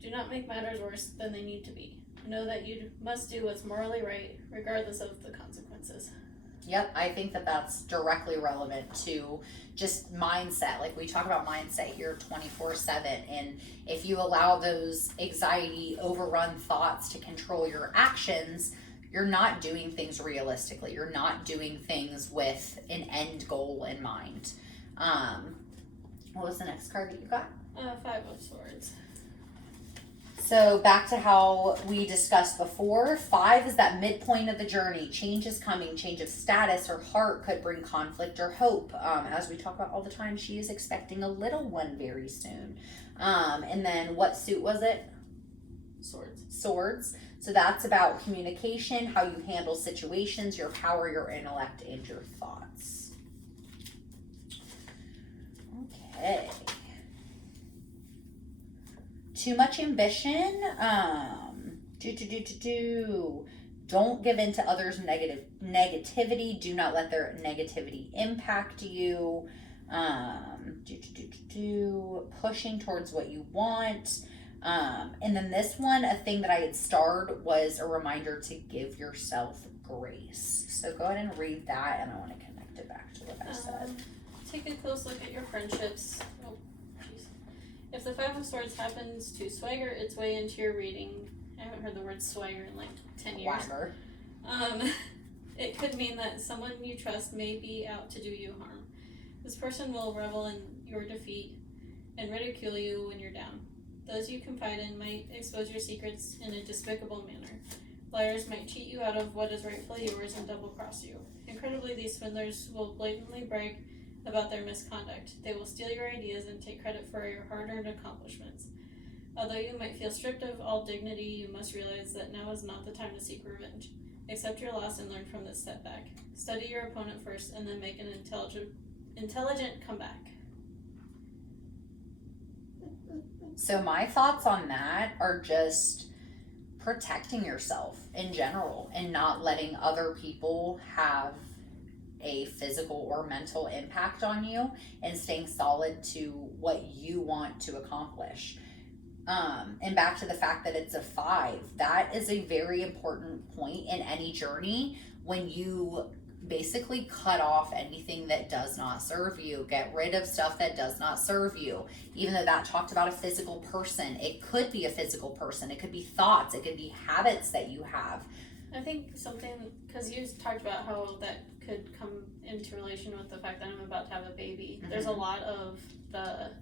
Do not make matters worse than they need to be. Know that you must do what's morally right, regardless of the consequences. Yep, I think that that's directly relevant to just mindset. Like we talk about mindset here 24/7, and if you allow those anxiety overrun thoughts to control your actions, you're not doing things realistically. You're not doing things with an end goal in mind. What was the next card that you got? 5 of Swords. So back to how we discussed before, 5 is that midpoint of the journey. Change is coming. Change of status or heart could bring conflict or hope. As we talk about all the time, she is expecting a little one very soon. And then what suit was it? Swords. So that's about communication, how you handle situations, your power, your intellect, and your thoughts. Okay. Too much ambition. Don't give in to others' negativity. Do not let their negativity impact you. Pushing towards what you want. And then this one, a thing that I had starred was a reminder to give yourself grace. So go ahead and read that, and I want to connect it back to what I said. Take a close look at your friendships. If the 5 of Swords happens to swagger its way into your reading, I haven't heard the word swagger in like 10 years. Swagger. It could mean that someone you trust may be out to do you harm. This person will revel in your defeat and ridicule you when you're down. Those you confide in might expose your secrets in a despicable manner. Liars might cheat you out of what is rightfully yours and double-cross you. Incredibly, these swindlers will blatantly brag about their misconduct. They will steal your ideas and take credit for your hard-earned accomplishments. Although you might feel stripped of all dignity, you must realize that now is not the time to seek revenge. Accept your loss and learn from this setback. Study your opponent first and then make an intelligent comeback. So my thoughts on that are just protecting yourself in general and not letting other people have a physical or mental impact on you, and staying solid to what you want to accomplish. And back to the fact that it's a 5, that is a very important point in any journey when you basically cut off anything that does not serve you. Get rid of stuff that does not serve you. Even though that talked about a physical person, it could be a physical person. It could be thoughts. It could be habits that you have. I think something, because you talked about how that could come into relation with the fact that I'm about to have a baby. Mm-hmm. There's a lot of the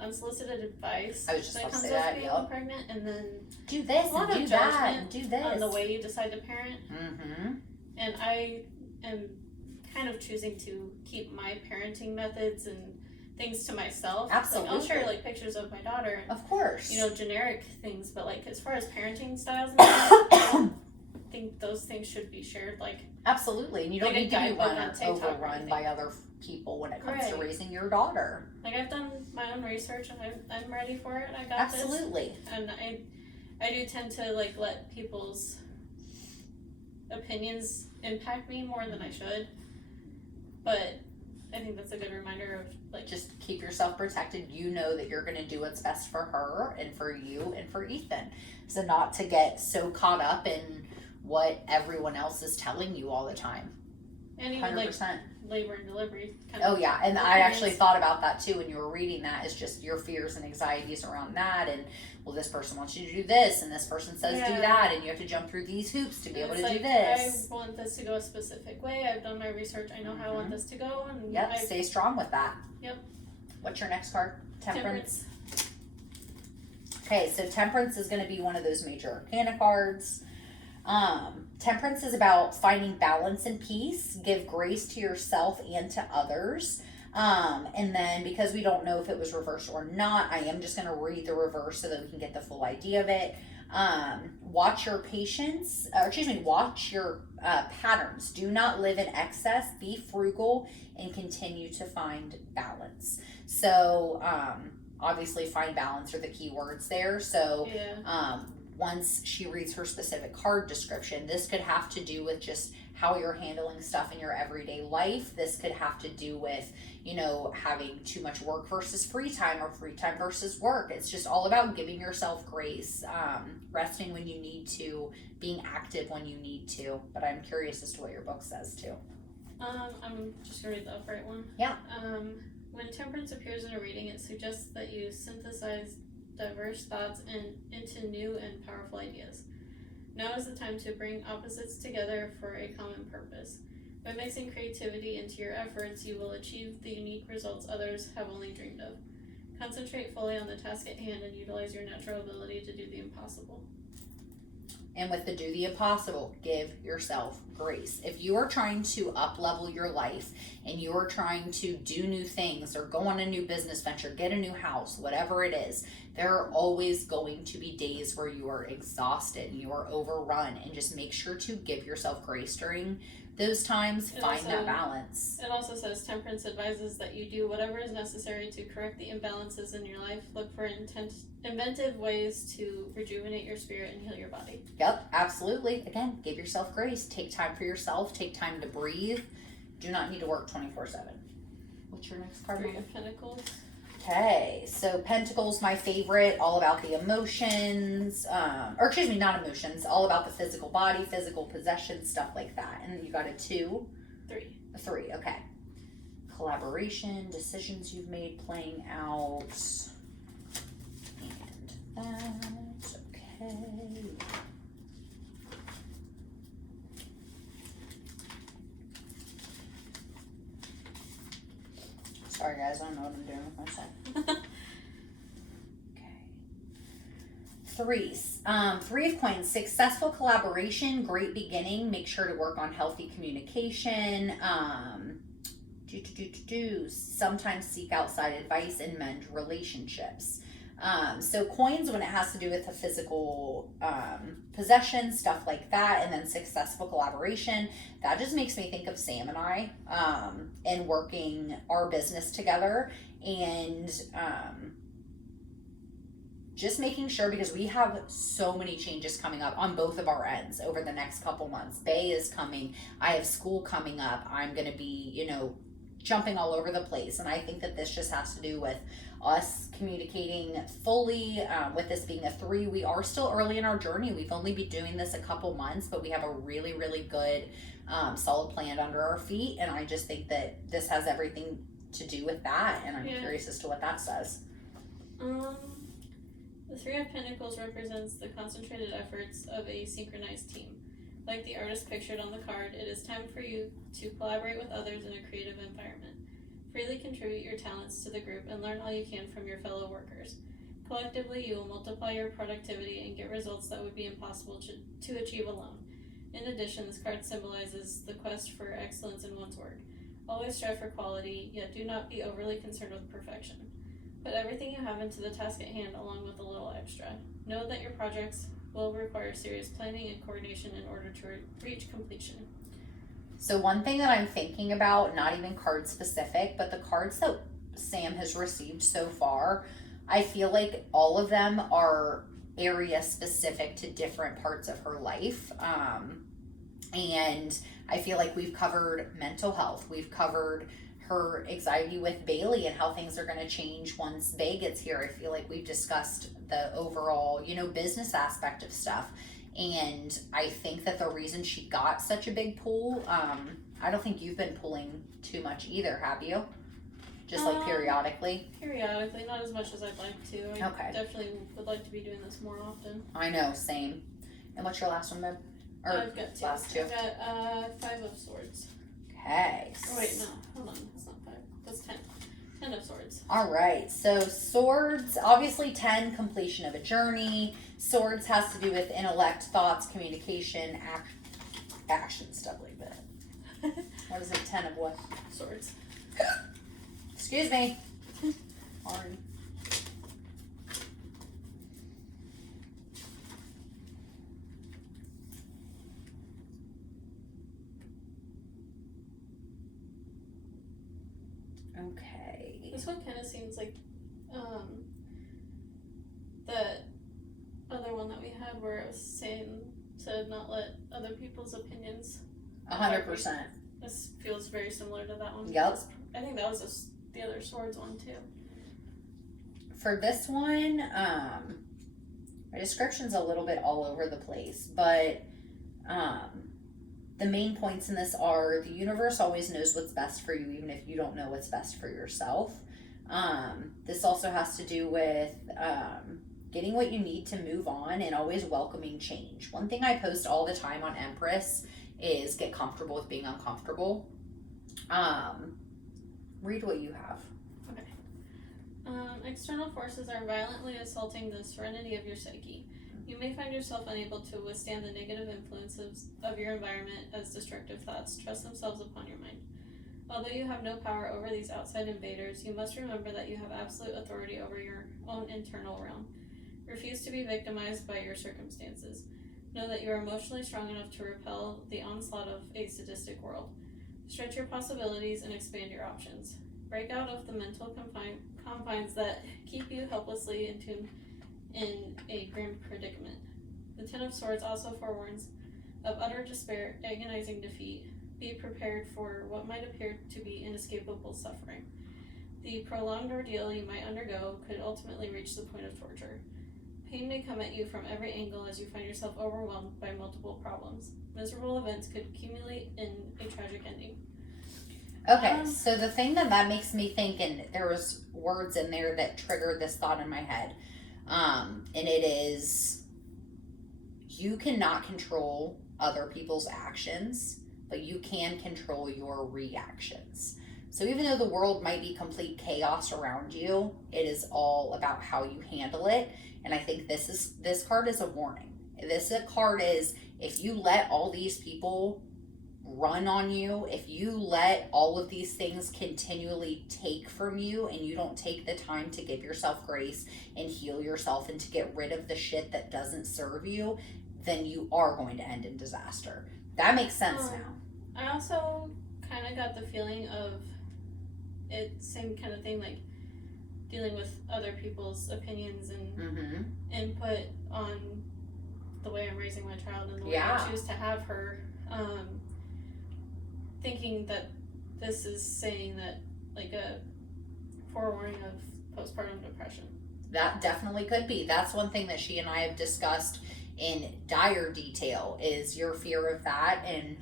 unsolicited advice. I was just that about to comes say with that. being Yep. pregnant, and then Do this a lot and of do that judgment and do this on the way you decide to parent. Mm-hmm. And I am kind of choosing to keep my parenting methods and things to myself. Absolutely. Like, I'll share like pictures of my daughter. And, of course. you know, generic things, but like as far as parenting styles and stuff, I don't think those things should be shared. Like, absolutely, and you don't like need to be overrun by anything. Other people when it comes to Right. raising your daughter. Like, I've done my own research and I'm ready for it. I got this. Absolutely. And I do tend to like let people's opinions impact me more than I should. But I think that's a good reminder of like, just keep yourself protected. You know that you're going to do what's best for her and for you and for Ethan. So not to get so caught up in what everyone else is telling you all the time. And even 100%. like labor and delivery kind Oh of yeah, and opinions. I actually thought about that too when you were reading that. Is just your fears and anxieties around that, and well, this person wants you to do this, and this person says do that, and you have to jump through these hoops to be able to do this. I want this to go a specific way. I've done my research. I know how I want this to go, and stay strong with that. Yep. What's your next card? Temperance. Okay, so Temperance is going to be one of those major Arcana cards. Temperance is about finding balance and peace. Give grace to yourself and to others. And then because we don't know if it was reversed or not, I am just going to read the reverse so that we can get the full idea of it. Watch your watch your patterns. Do not live in excess. Be frugal and continue to find balance. So, obviously find balance are the key words there. So, once she reads her specific card description, this could have to do with just how you're handling stuff in your everyday life. This could have to do with, having too much work versus free time or free time versus work. It's just all about giving yourself grace, resting when you need to, being active when you need to. But I'm curious as to what your book says too. I'm just going to read the upright one. Yeah. When Temperance appears in a reading, it suggests that you synthesize diverse thoughts into new and powerful ideas. Now is the time to bring opposites together for a common purpose. By mixing creativity into your efforts, you will achieve the unique results others have only dreamed of. Concentrate fully on the task at hand and utilize your natural ability to do the impossible. And with the do the impossible, give yourself grace. If you are trying to up-level your life and you are trying to do new things or go on a new business venture, get a new house, whatever it is, there are always going to be days where you are exhausted, you are overrun, and just make sure to give yourself grace during those times. Find that balance. It also says Temperance advises that you do whatever is necessary to correct the imbalances in your life. Look for inventive ways to rejuvenate your spirit and heal your body. Yep, absolutely. Again, give yourself grace. Take time for yourself. Take time to breathe. Do not need to work 24/7. What's your next card? 3 of Pentacles. Okay, so Pentacles, my favorite, all about the emotions, not emotions, all about the physical body, physical possessions, stuff like that. And you got a 2? 3. A 3, okay. Collaboration, decisions you've made playing out. And that's okay. Sorry guys, I don't know what I'm doing with myself. Okay. 3s. 3 of Coins. Successful collaboration, great beginning. Make sure to work on healthy communication. Sometimes seek outside advice and mend relationships. So coins, when it has to do with the physical possession, stuff like that, and then successful collaboration, that just makes me think of Sam and I and working our business together, and just making sure, because we have so many changes coming up on both of our ends over the next couple months. Bay is coming. I have school coming up. I'm going to be, jumping all over the place. And I think that this just has to do with us communicating fully. With this being a 3, we are still early in our journey. We've only been doing this a couple months, but we have a really, really good, solid plan under our feet. And I just think that this has everything to do with that. And I'm curious as to what that says. The 3 of Pentacles represents the concentrated efforts of a synchronized team. Like the artist pictured on the card, it is time for you to collaborate with others in a creative environment. Freely contribute your talents to the group and learn all you can from your fellow workers. Collectively, you will multiply your productivity and get results that would be impossible to achieve alone. In addition, this card symbolizes the quest for excellence in one's work. Always strive for quality, yet do not be overly concerned with perfection. Put everything you have into the task at hand along with a little extra. Know that your projects will require serious planning and coordination in order to reach completion. So one thing that I'm thinking about, not even card specific, but the cards that Sam has received so far, I feel like all of them are area specific to different parts of her life. And I feel like we've covered mental health. We've covered her anxiety with Bailey and how things are going to change once Bay gets here. I feel like we've discussed the overall, business aspect of stuff. And I think that the reason she got such a big pull, I don't think you've been pulling too much either, have you? Just like periodically? Periodically, not as much as I'd like to. Okay. Definitely would like to be doing this more often. I know, same. And what's your last one, babe? I've got two. Last two. I've got 5 of Swords. Okay. Oh, wait, no. Hold on. That's not 5. That's 10. 10 of Swords. All right. So Swords, obviously 10, completion of a journey. Swords has to do with intellect, thoughts, communication, action, stuff like that. What is it? 10 of what? Swords. Excuse me. Sorry. Okay. This one kind of seems like the other one that we had where it was saying to not let other people's opinions. 100%. This feels very similar to that one. Yep. I think that was the other Swords one too. For this one, my description's a little bit all over the place, but the main points in this are the universe always knows what's best for you, even if you don't know what's best for yourself. This also has to do with getting what you need to move on and always welcoming change. One thing I post all the time on Empress is get comfortable with being uncomfortable. Read what you have. Okay. External forces are violently assaulting the serenity of your psyche. You may find yourself unable to withstand the negative influences of your environment as destructive thoughts thrust themselves upon your mind. Although you have no power over these outside invaders, you must remember that you have absolute authority over your own internal realm. Refuse to be victimized by your circumstances. Know that you are emotionally strong enough to repel the onslaught of a sadistic world. Stretch your possibilities and expand your options. Break out of the mental confines that keep you helplessly in a grim predicament. The Ten of Swords also forewarns of utter despair, agonizing defeat. Be prepared for what might appear to be inescapable suffering. The prolonged ordeal you might undergo could ultimately reach the point of torture. Pain may come at you from every angle as you find yourself overwhelmed by multiple problems. Miserable events could accumulate in a tragic ending. Okay, so the thing that makes me think, and there was words in there that triggered this thought in my head, and it is, you cannot control other people's actions, but you can control your reactions. So even though the world might be complete chaos around you, it is all about how you handle it. And I think this card is a warning. This card is, if you let all these people run on you, if you let all of these things continually take from you and you don't take the time to give yourself grace and heal yourself and to get rid of the shit that doesn't serve you, then you are going to end in disaster. That makes sense now. I also kind of got the feeling of it, same kind of thing, like dealing with other people's opinions and input on the way I'm raising my child and the way I choose to have her. Thinking that this is saying that, like, a forewarning of postpartum depression. That definitely could be. That's one thing that she and I have discussed in dire detail, is your fear of that. And,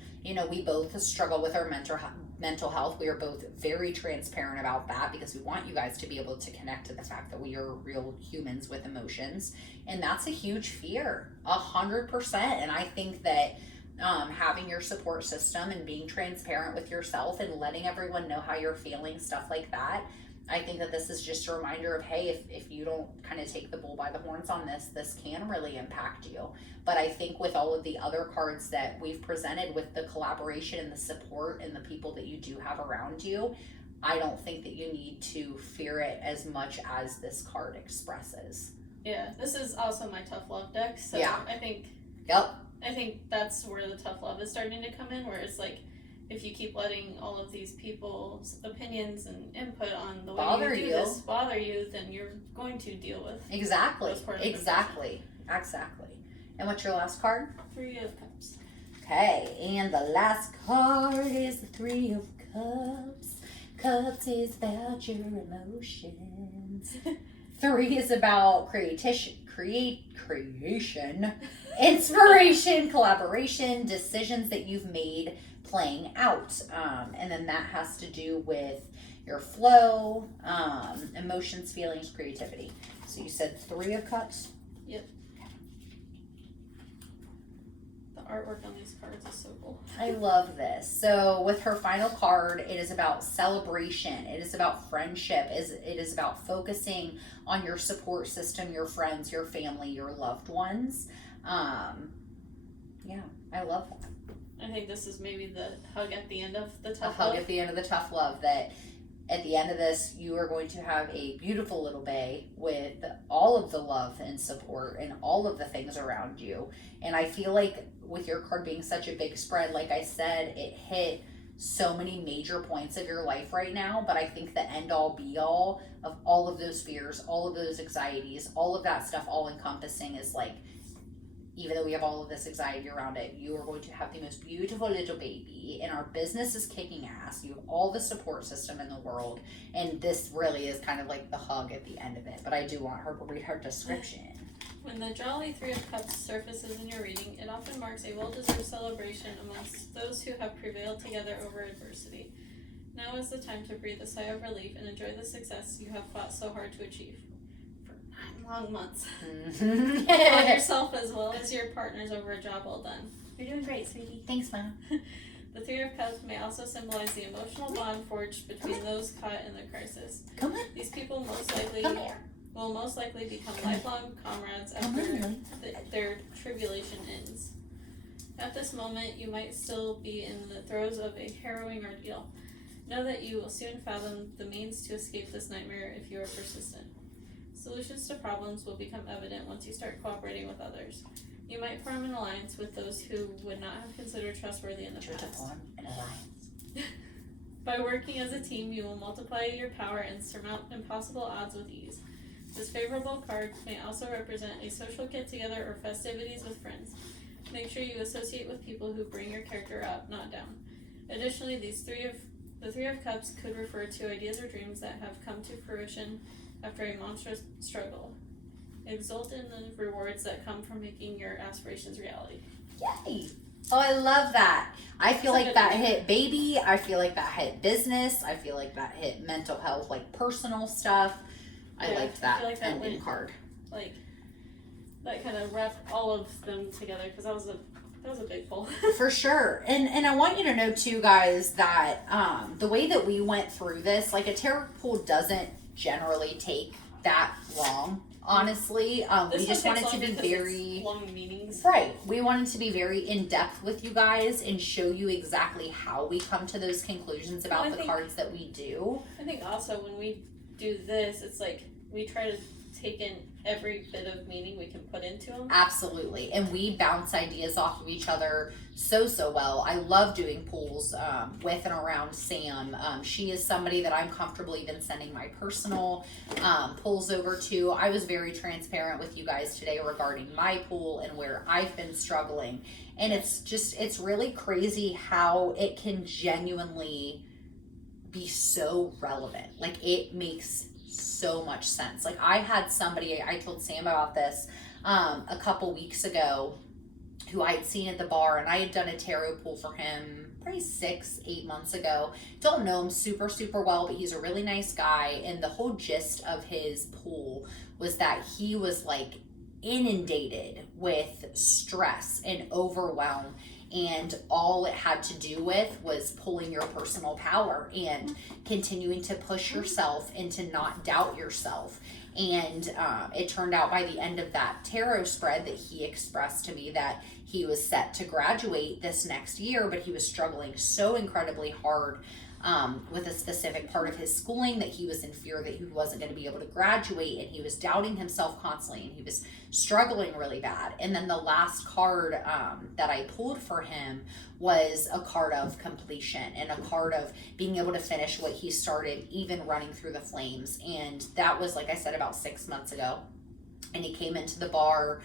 we both struggle with our mental health. We are both very transparent about that because we want you guys to be able to connect to the fact that we are real humans with emotions. And that's a huge fear, 100%. And I think that having your support system and being transparent with yourself and letting everyone know how you're feeling, stuff like that. I think that this is just a reminder of, hey, if you don't kind of take the bull by the horns on this can really impact you. But I think with all of the other cards that we've presented, with the collaboration and the support and the people that you do have around you, I don't think that you need to fear it as much as this card expresses. Yeah, this is also my tough love deck, so yeah. I think that's where the tough love is starting to come in, where it's like, if you keep letting all of these people's opinions and input on the way you do this bother you, then you're going to deal with exactly. And what's your last card? 3 of Cups. Okay, and the last card is the 3 of Cups. Cups is about your emotions. 3 is about creation, inspiration, collaboration, decisions that you've made playing out. And then that has to do with your flow, emotions, feelings, creativity. So you said 3 of Cups? Yep. The artwork on these cards is so cool. I love this. So with her final card, it is about celebration. It is about friendship. It is about focusing on your support system, your friends, your family, your loved ones. Yeah, I love that. I think this is maybe the hug at the end of the tough love. A hug at the end of the tough love, that at the end of this, you are going to have a beautiful little bay with all of the love and support and all of the things around you. And I feel like with your card being such a big spread, like I said, it hit so many major points of your life right now. But I think the end all be all of all of those fears, all of those anxieties, all of that stuff all encompassing is like, even though we have all of this anxiety around it, you are going to have the most beautiful little baby, and our business is kicking ass. You have all the support system in the world, and this really is kind of like the hug at the end of it. But I do want her to read her description. When the jolly 3 of Cups surfaces in your reading, it often marks a well-deserved celebration amongst those who have prevailed together over adversity. Now is the time to breathe a sigh of relief and enjoy the success you have fought so hard to achieve. Long months. On yourself as well as your partners over a job well done. You're doing great, sweetie. Thanks, Mom. The 3 of Cups may also symbolize the emotional bond forged between those caught in the crisis. Come on. These people will most likely become lifelong comrades after their tribulation ends. At this moment, you might still be in the throes of a harrowing ordeal. Know that you will soon fathom the means to escape this nightmare if you are persistent. Solutions to problems will become evident once you start cooperating with others. You might form an alliance with those who would not have considered trustworthy in the past. Form an alliance. By working as a team, you will multiply your power and surmount impossible odds with ease. This favorable card may also represent a social get-together or festivities with friends. Make sure you associate with people who bring your character up, not down. Additionally, the 3 of Cups could refer to ideas or dreams that have come to fruition after a monstrous struggle. Exult in the rewards that come from making your aspirations reality. Yay! Oh, I love that. I feel like that hit baby. I feel like that hit business. I feel like that hit mental health, like personal stuff. I liked that, ending card. Like, that kind of wrapped all of them together, because that was a big pull. For sure. And I want you to know too, guys, that the way that we went through this, like a tarot pool doesn't generally take that long, honestly. We just wanted to be very long meanings. Right. We wanted to be very in depth with you guys and show you exactly how we come to those conclusions about the cards that we do. I think also when we do this, it's like we try to take in every bit of meaning we can put into them. Absolutely. And we bounce ideas off of each other so well. I love doing pools with and around Sam. She is somebody that I'm comfortable even sending my personal pools over to. I was very transparent with you guys today regarding my pool and where I've been struggling. And it's really crazy how it can genuinely be so relevant. Like, it makes so much sense. Like, I had somebody, I told Sam about this a couple weeks ago, who I had seen at the bar, and I had done a tarot pool for him probably 6-8 months ago. Don't know him super well, but he's a really nice guy. And the whole gist of his pool was that he was like inundated with stress and overwhelm, And all it had to do with was pulling your personal power and continuing to push yourself and to not doubt yourself. And it turned out by the end of that tarot spread that he expressed to me that he was set to graduate this next year, but he was struggling so incredibly hard with a specific part of his schooling that he was in fear that he wasn't going to be able to graduate, and he was doubting himself constantly, and he was struggling really bad. And then the last card that I pulled for him was a card of completion and a card of being able to finish what he started, even running through the flames. And that was, like I said, about 6 months ago. And he came into the bar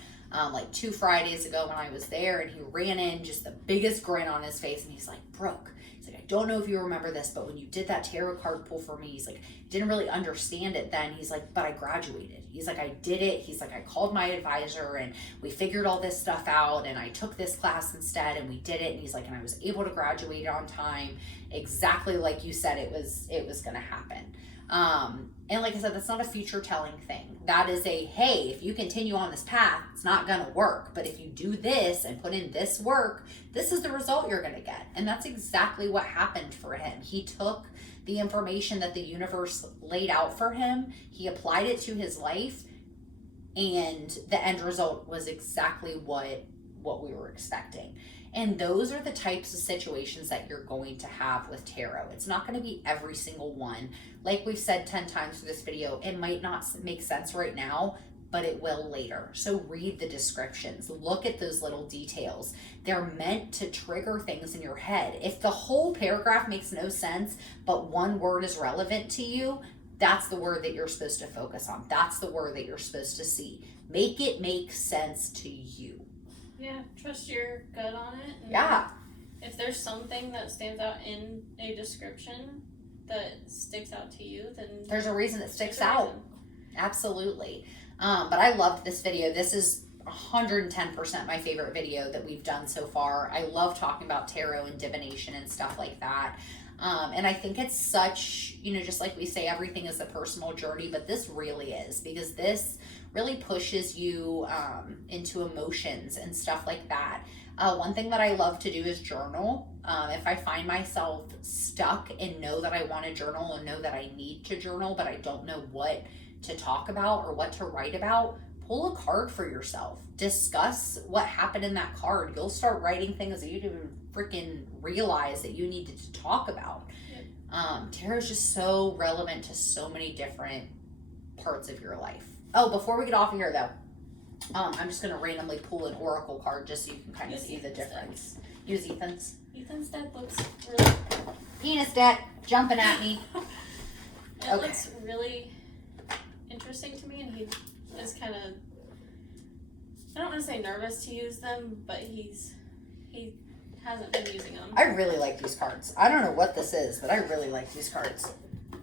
like 2 Fridays ago when I was there, and he ran in, just the biggest grin on his face, and he's like, Brooke, he's like, I don't know if you remember this, but when you did that tarot card pull for me, he's like, didn't really understand it then. He's like, but I graduated. He's like, I did it. He's like, I called my advisor and we figured all this stuff out, and I took this class instead and we did it. And he's like, and I was able to graduate on time, exactly like you said it was going to happen. And like I said, that's not a future telling thing. That is a, hey, if you continue on this path, it's not going to work. But if you do this and put in this work, this is the result you're going to get. And that's exactly what happened for him. He took the information that the universe laid out for him, he applied it to his life, and the end result was exactly what we were expecting. And those are the types of situations that you're going to have with tarot. It's not going to be every single one. Like we've said 10 times through this video, it might not make sense right now, but it will later. So read the descriptions. Look at those little details. They're meant to trigger things in your head. If the whole paragraph makes no sense, but one word is relevant to you, that's the word that you're supposed to focus on. That's the word that you're supposed to see. Make it make sense to you. Yeah, trust your gut on it. And yeah. If there's something that stands out in a description that sticks out to you, then there's a reason it sticks out. Absolutely. But I loved this video. This is 110% my favorite video that we've done so far. I love talking about tarot and divination and stuff like that. And I think it's such, just like we say, everything is a personal journey, but this really is, because this really pushes you into emotions and stuff like that. One thing that I love to do is journal. If I find myself stuck and know that I want to journal and know that I need to journal, but I don't know what to talk about or what to write about, pull a card for yourself. Discuss what happened in that card. You'll start writing things that you didn't even freaking realize that you needed to talk about. Yep. Tarot is just so relevant to so many different parts of your life. Oh, before we get off of here though, I'm just going to randomly pull an oracle card just so you can kind of see the difference. Use Ethan's. Ethan's deck looks really... Penis deck, jumping at me. It looks really interesting to me, and he is kind of... I don't want to say nervous to use them, but he hasn't been using them. I really like these cards. I don't know what this is, but I really like these cards.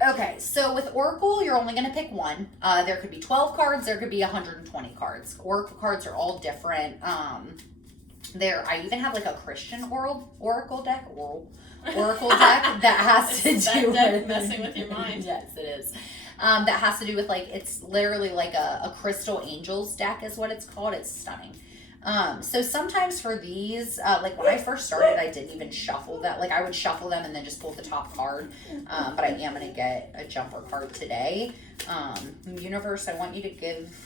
Okay, so with Oracle, you're only going to pick one. There could be 12 cards. There could be 120 cards. Oracle cards are all different. I even have like a Christian Oracle deck. Oracle deck that has to do with messing with your mind. Yes, it is. That has to do with it's literally like a crystal angels deck is what it's called. It's stunning. So sometimes for these, when I first started, I didn't even shuffle that. I would shuffle them and then just pull the top card. But I am going to get a jumper card today. Universe, I want you to give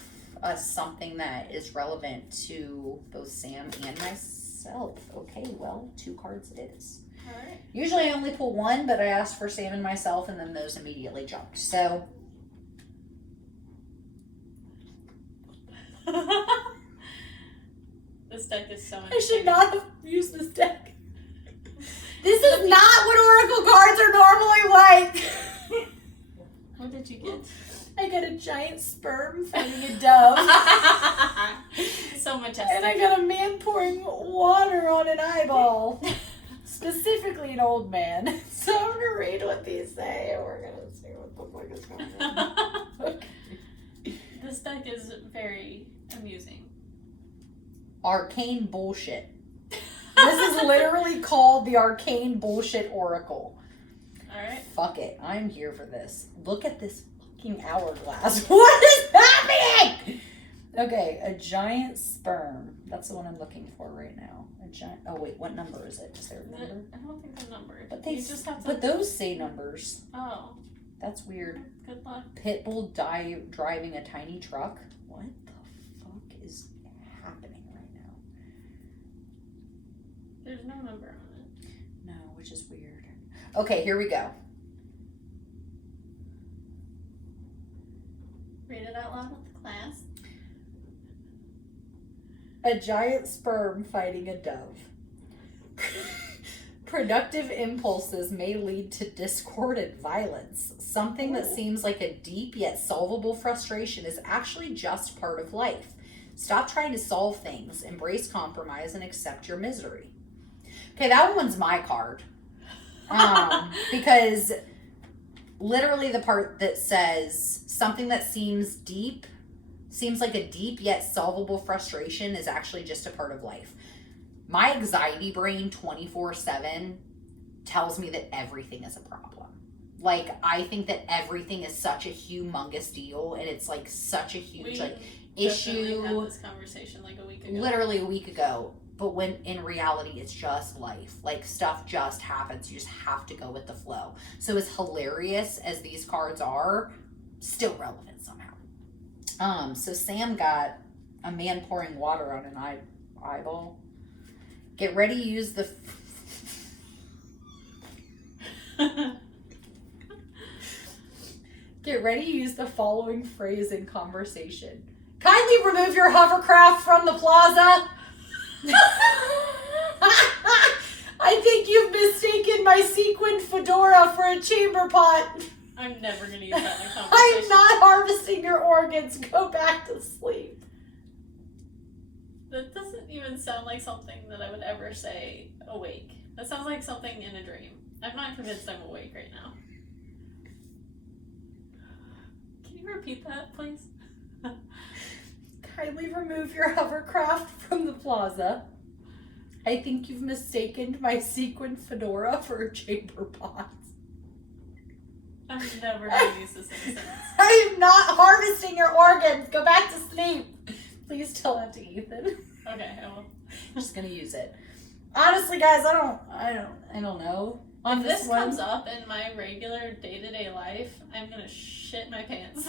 us something that is relevant to both Sam and myself. Okay, well, 2 cards it is. All right. Usually I only pull 1, but I asked for Sam and myself, and then those immediately jumped. So... This deck is so I should not have used this deck. This is not what Oracle cards are normally like. What did you get? I got a giant sperm fighting a dove. So majestic. And I got a man pouring water on an eyeball. Specifically an old man. So I'm going to read what these say, and we're going to see what the fuck is going on. Okay. This deck is very amusing. Arcane bullshit. This is literally called the Arcane Bullshit Oracle. Alright. Fuck it. I'm here for this. Look at this fucking hourglass. What is happening? Okay, a giant sperm. That's the one I'm looking for right now. A giant. Oh wait, what number is it? Is there a number? I don't think they're numbered. But they you just have to. But those say numbers. Oh. That's weird. Good luck. Pitbull driving a tiny truck. What the fuck is happening right now? There's no number on it. No, which is weird. Okay, here we go. Read it out loud with the class. A giant sperm fighting a dove. Productive impulses may lead to discord and violence. Something that seems like a deep yet solvable frustration is actually just part of life. Stop trying to solve things, embrace compromise, and accept your misery. Okay, that one's my card. Because literally the part that says something that seems like a deep yet solvable frustration is actually just a part of life. My anxiety brain 24/7 tells me that everything is a problem. Like, I think that everything is such a humongous deal, and it's like such a huge issue. We had this conversation like a week ago. Literally a week ago. But when in reality, it's just life. Like, stuff just happens. You just have to go with the flow. So as hilarious as these cards are, still relevant somehow. So Sam got a man pouring water on an eyeball. Get ready to use the... Get ready to use the following phrase in conversation. Kindly remove your hovercraft from the plaza. I think you've mistaken my sequined fedora for a chamber pot. I'm never going to use that in a conversation. I'm not harvesting your organs. Go back to sleep. That doesn't even sound like something that I would ever say awake. That sounds like something in a dream. I'm not convinced I'm awake right now. Can you repeat that, please? Kindly remove your hovercraft from the plaza. I think you've mistaken my sequined fedora for a chamber pot. I'm never going to use this in a sentence. I am not harvesting your organs. Go back to sleep. Please tell that to Ethan. Okay, I will. I'm just gonna use it. Honestly, guys, I don't know. If this comes up in my regular day-to-day life, I'm gonna shit my pants.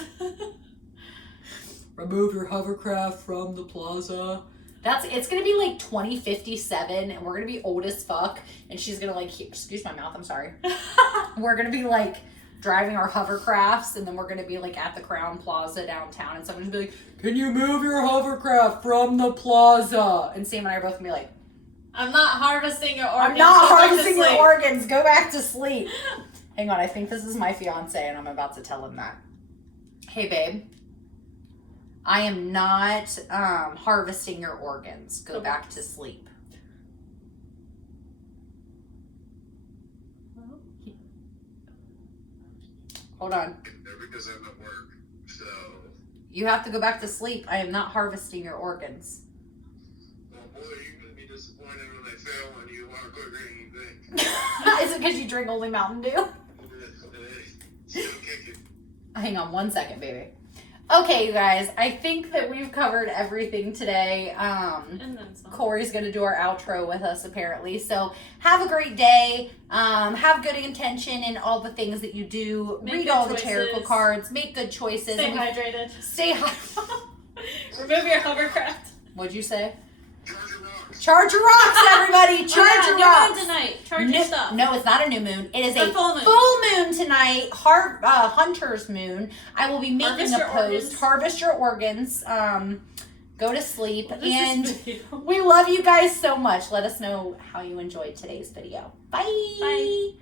Remove your hovercraft from the plaza. It's gonna be like 2057, and we're gonna be old as fuck, and she's gonna excuse my mouth, I'm sorry. We're gonna be like driving our hovercrafts, and then we're gonna be like at the Crown Plaza downtown, and someone's gonna be like, "Can you move your hovercraft from the plaza?" And Sam and I are both gonna be like, I'm not harvesting your organs. I'm not harvesting your organs. Go back to sleep. Hang on, I think this is my fiance, and I'm about to tell him that. Hey, babe. I am not harvesting your organs. Go back to sleep. Hold on. Because I'm at work, so... You have to go back to sleep. I am not harvesting your organs. Well, boy, you're going to be disappointed when I fail on you a lot quicker than you think. Is it because you drink only Mountain Dew? Still kicking. Hang on 1 second, baby. Okay, you guys. I think that we've covered everything today. And then some. Corey's going to do our outro with us, apparently. So have a great day. Have good intention in all the things that you do. Read all the tarot cards. Make good choices. Stay hydrated. Stay hydrated. Remove your hovercraft. What'd you say? Charge your rocks. Charge your rocks, everybody. Charge your rocks. New moon tonight. Charge your stuff. No, it's not a new moon. It is a full moon. Full moon tonight. Hunter's moon. I will be making a post. Harvest your organs. Go to sleep. And we love you guys so much. Let us know how you enjoyed today's video. Bye. Bye.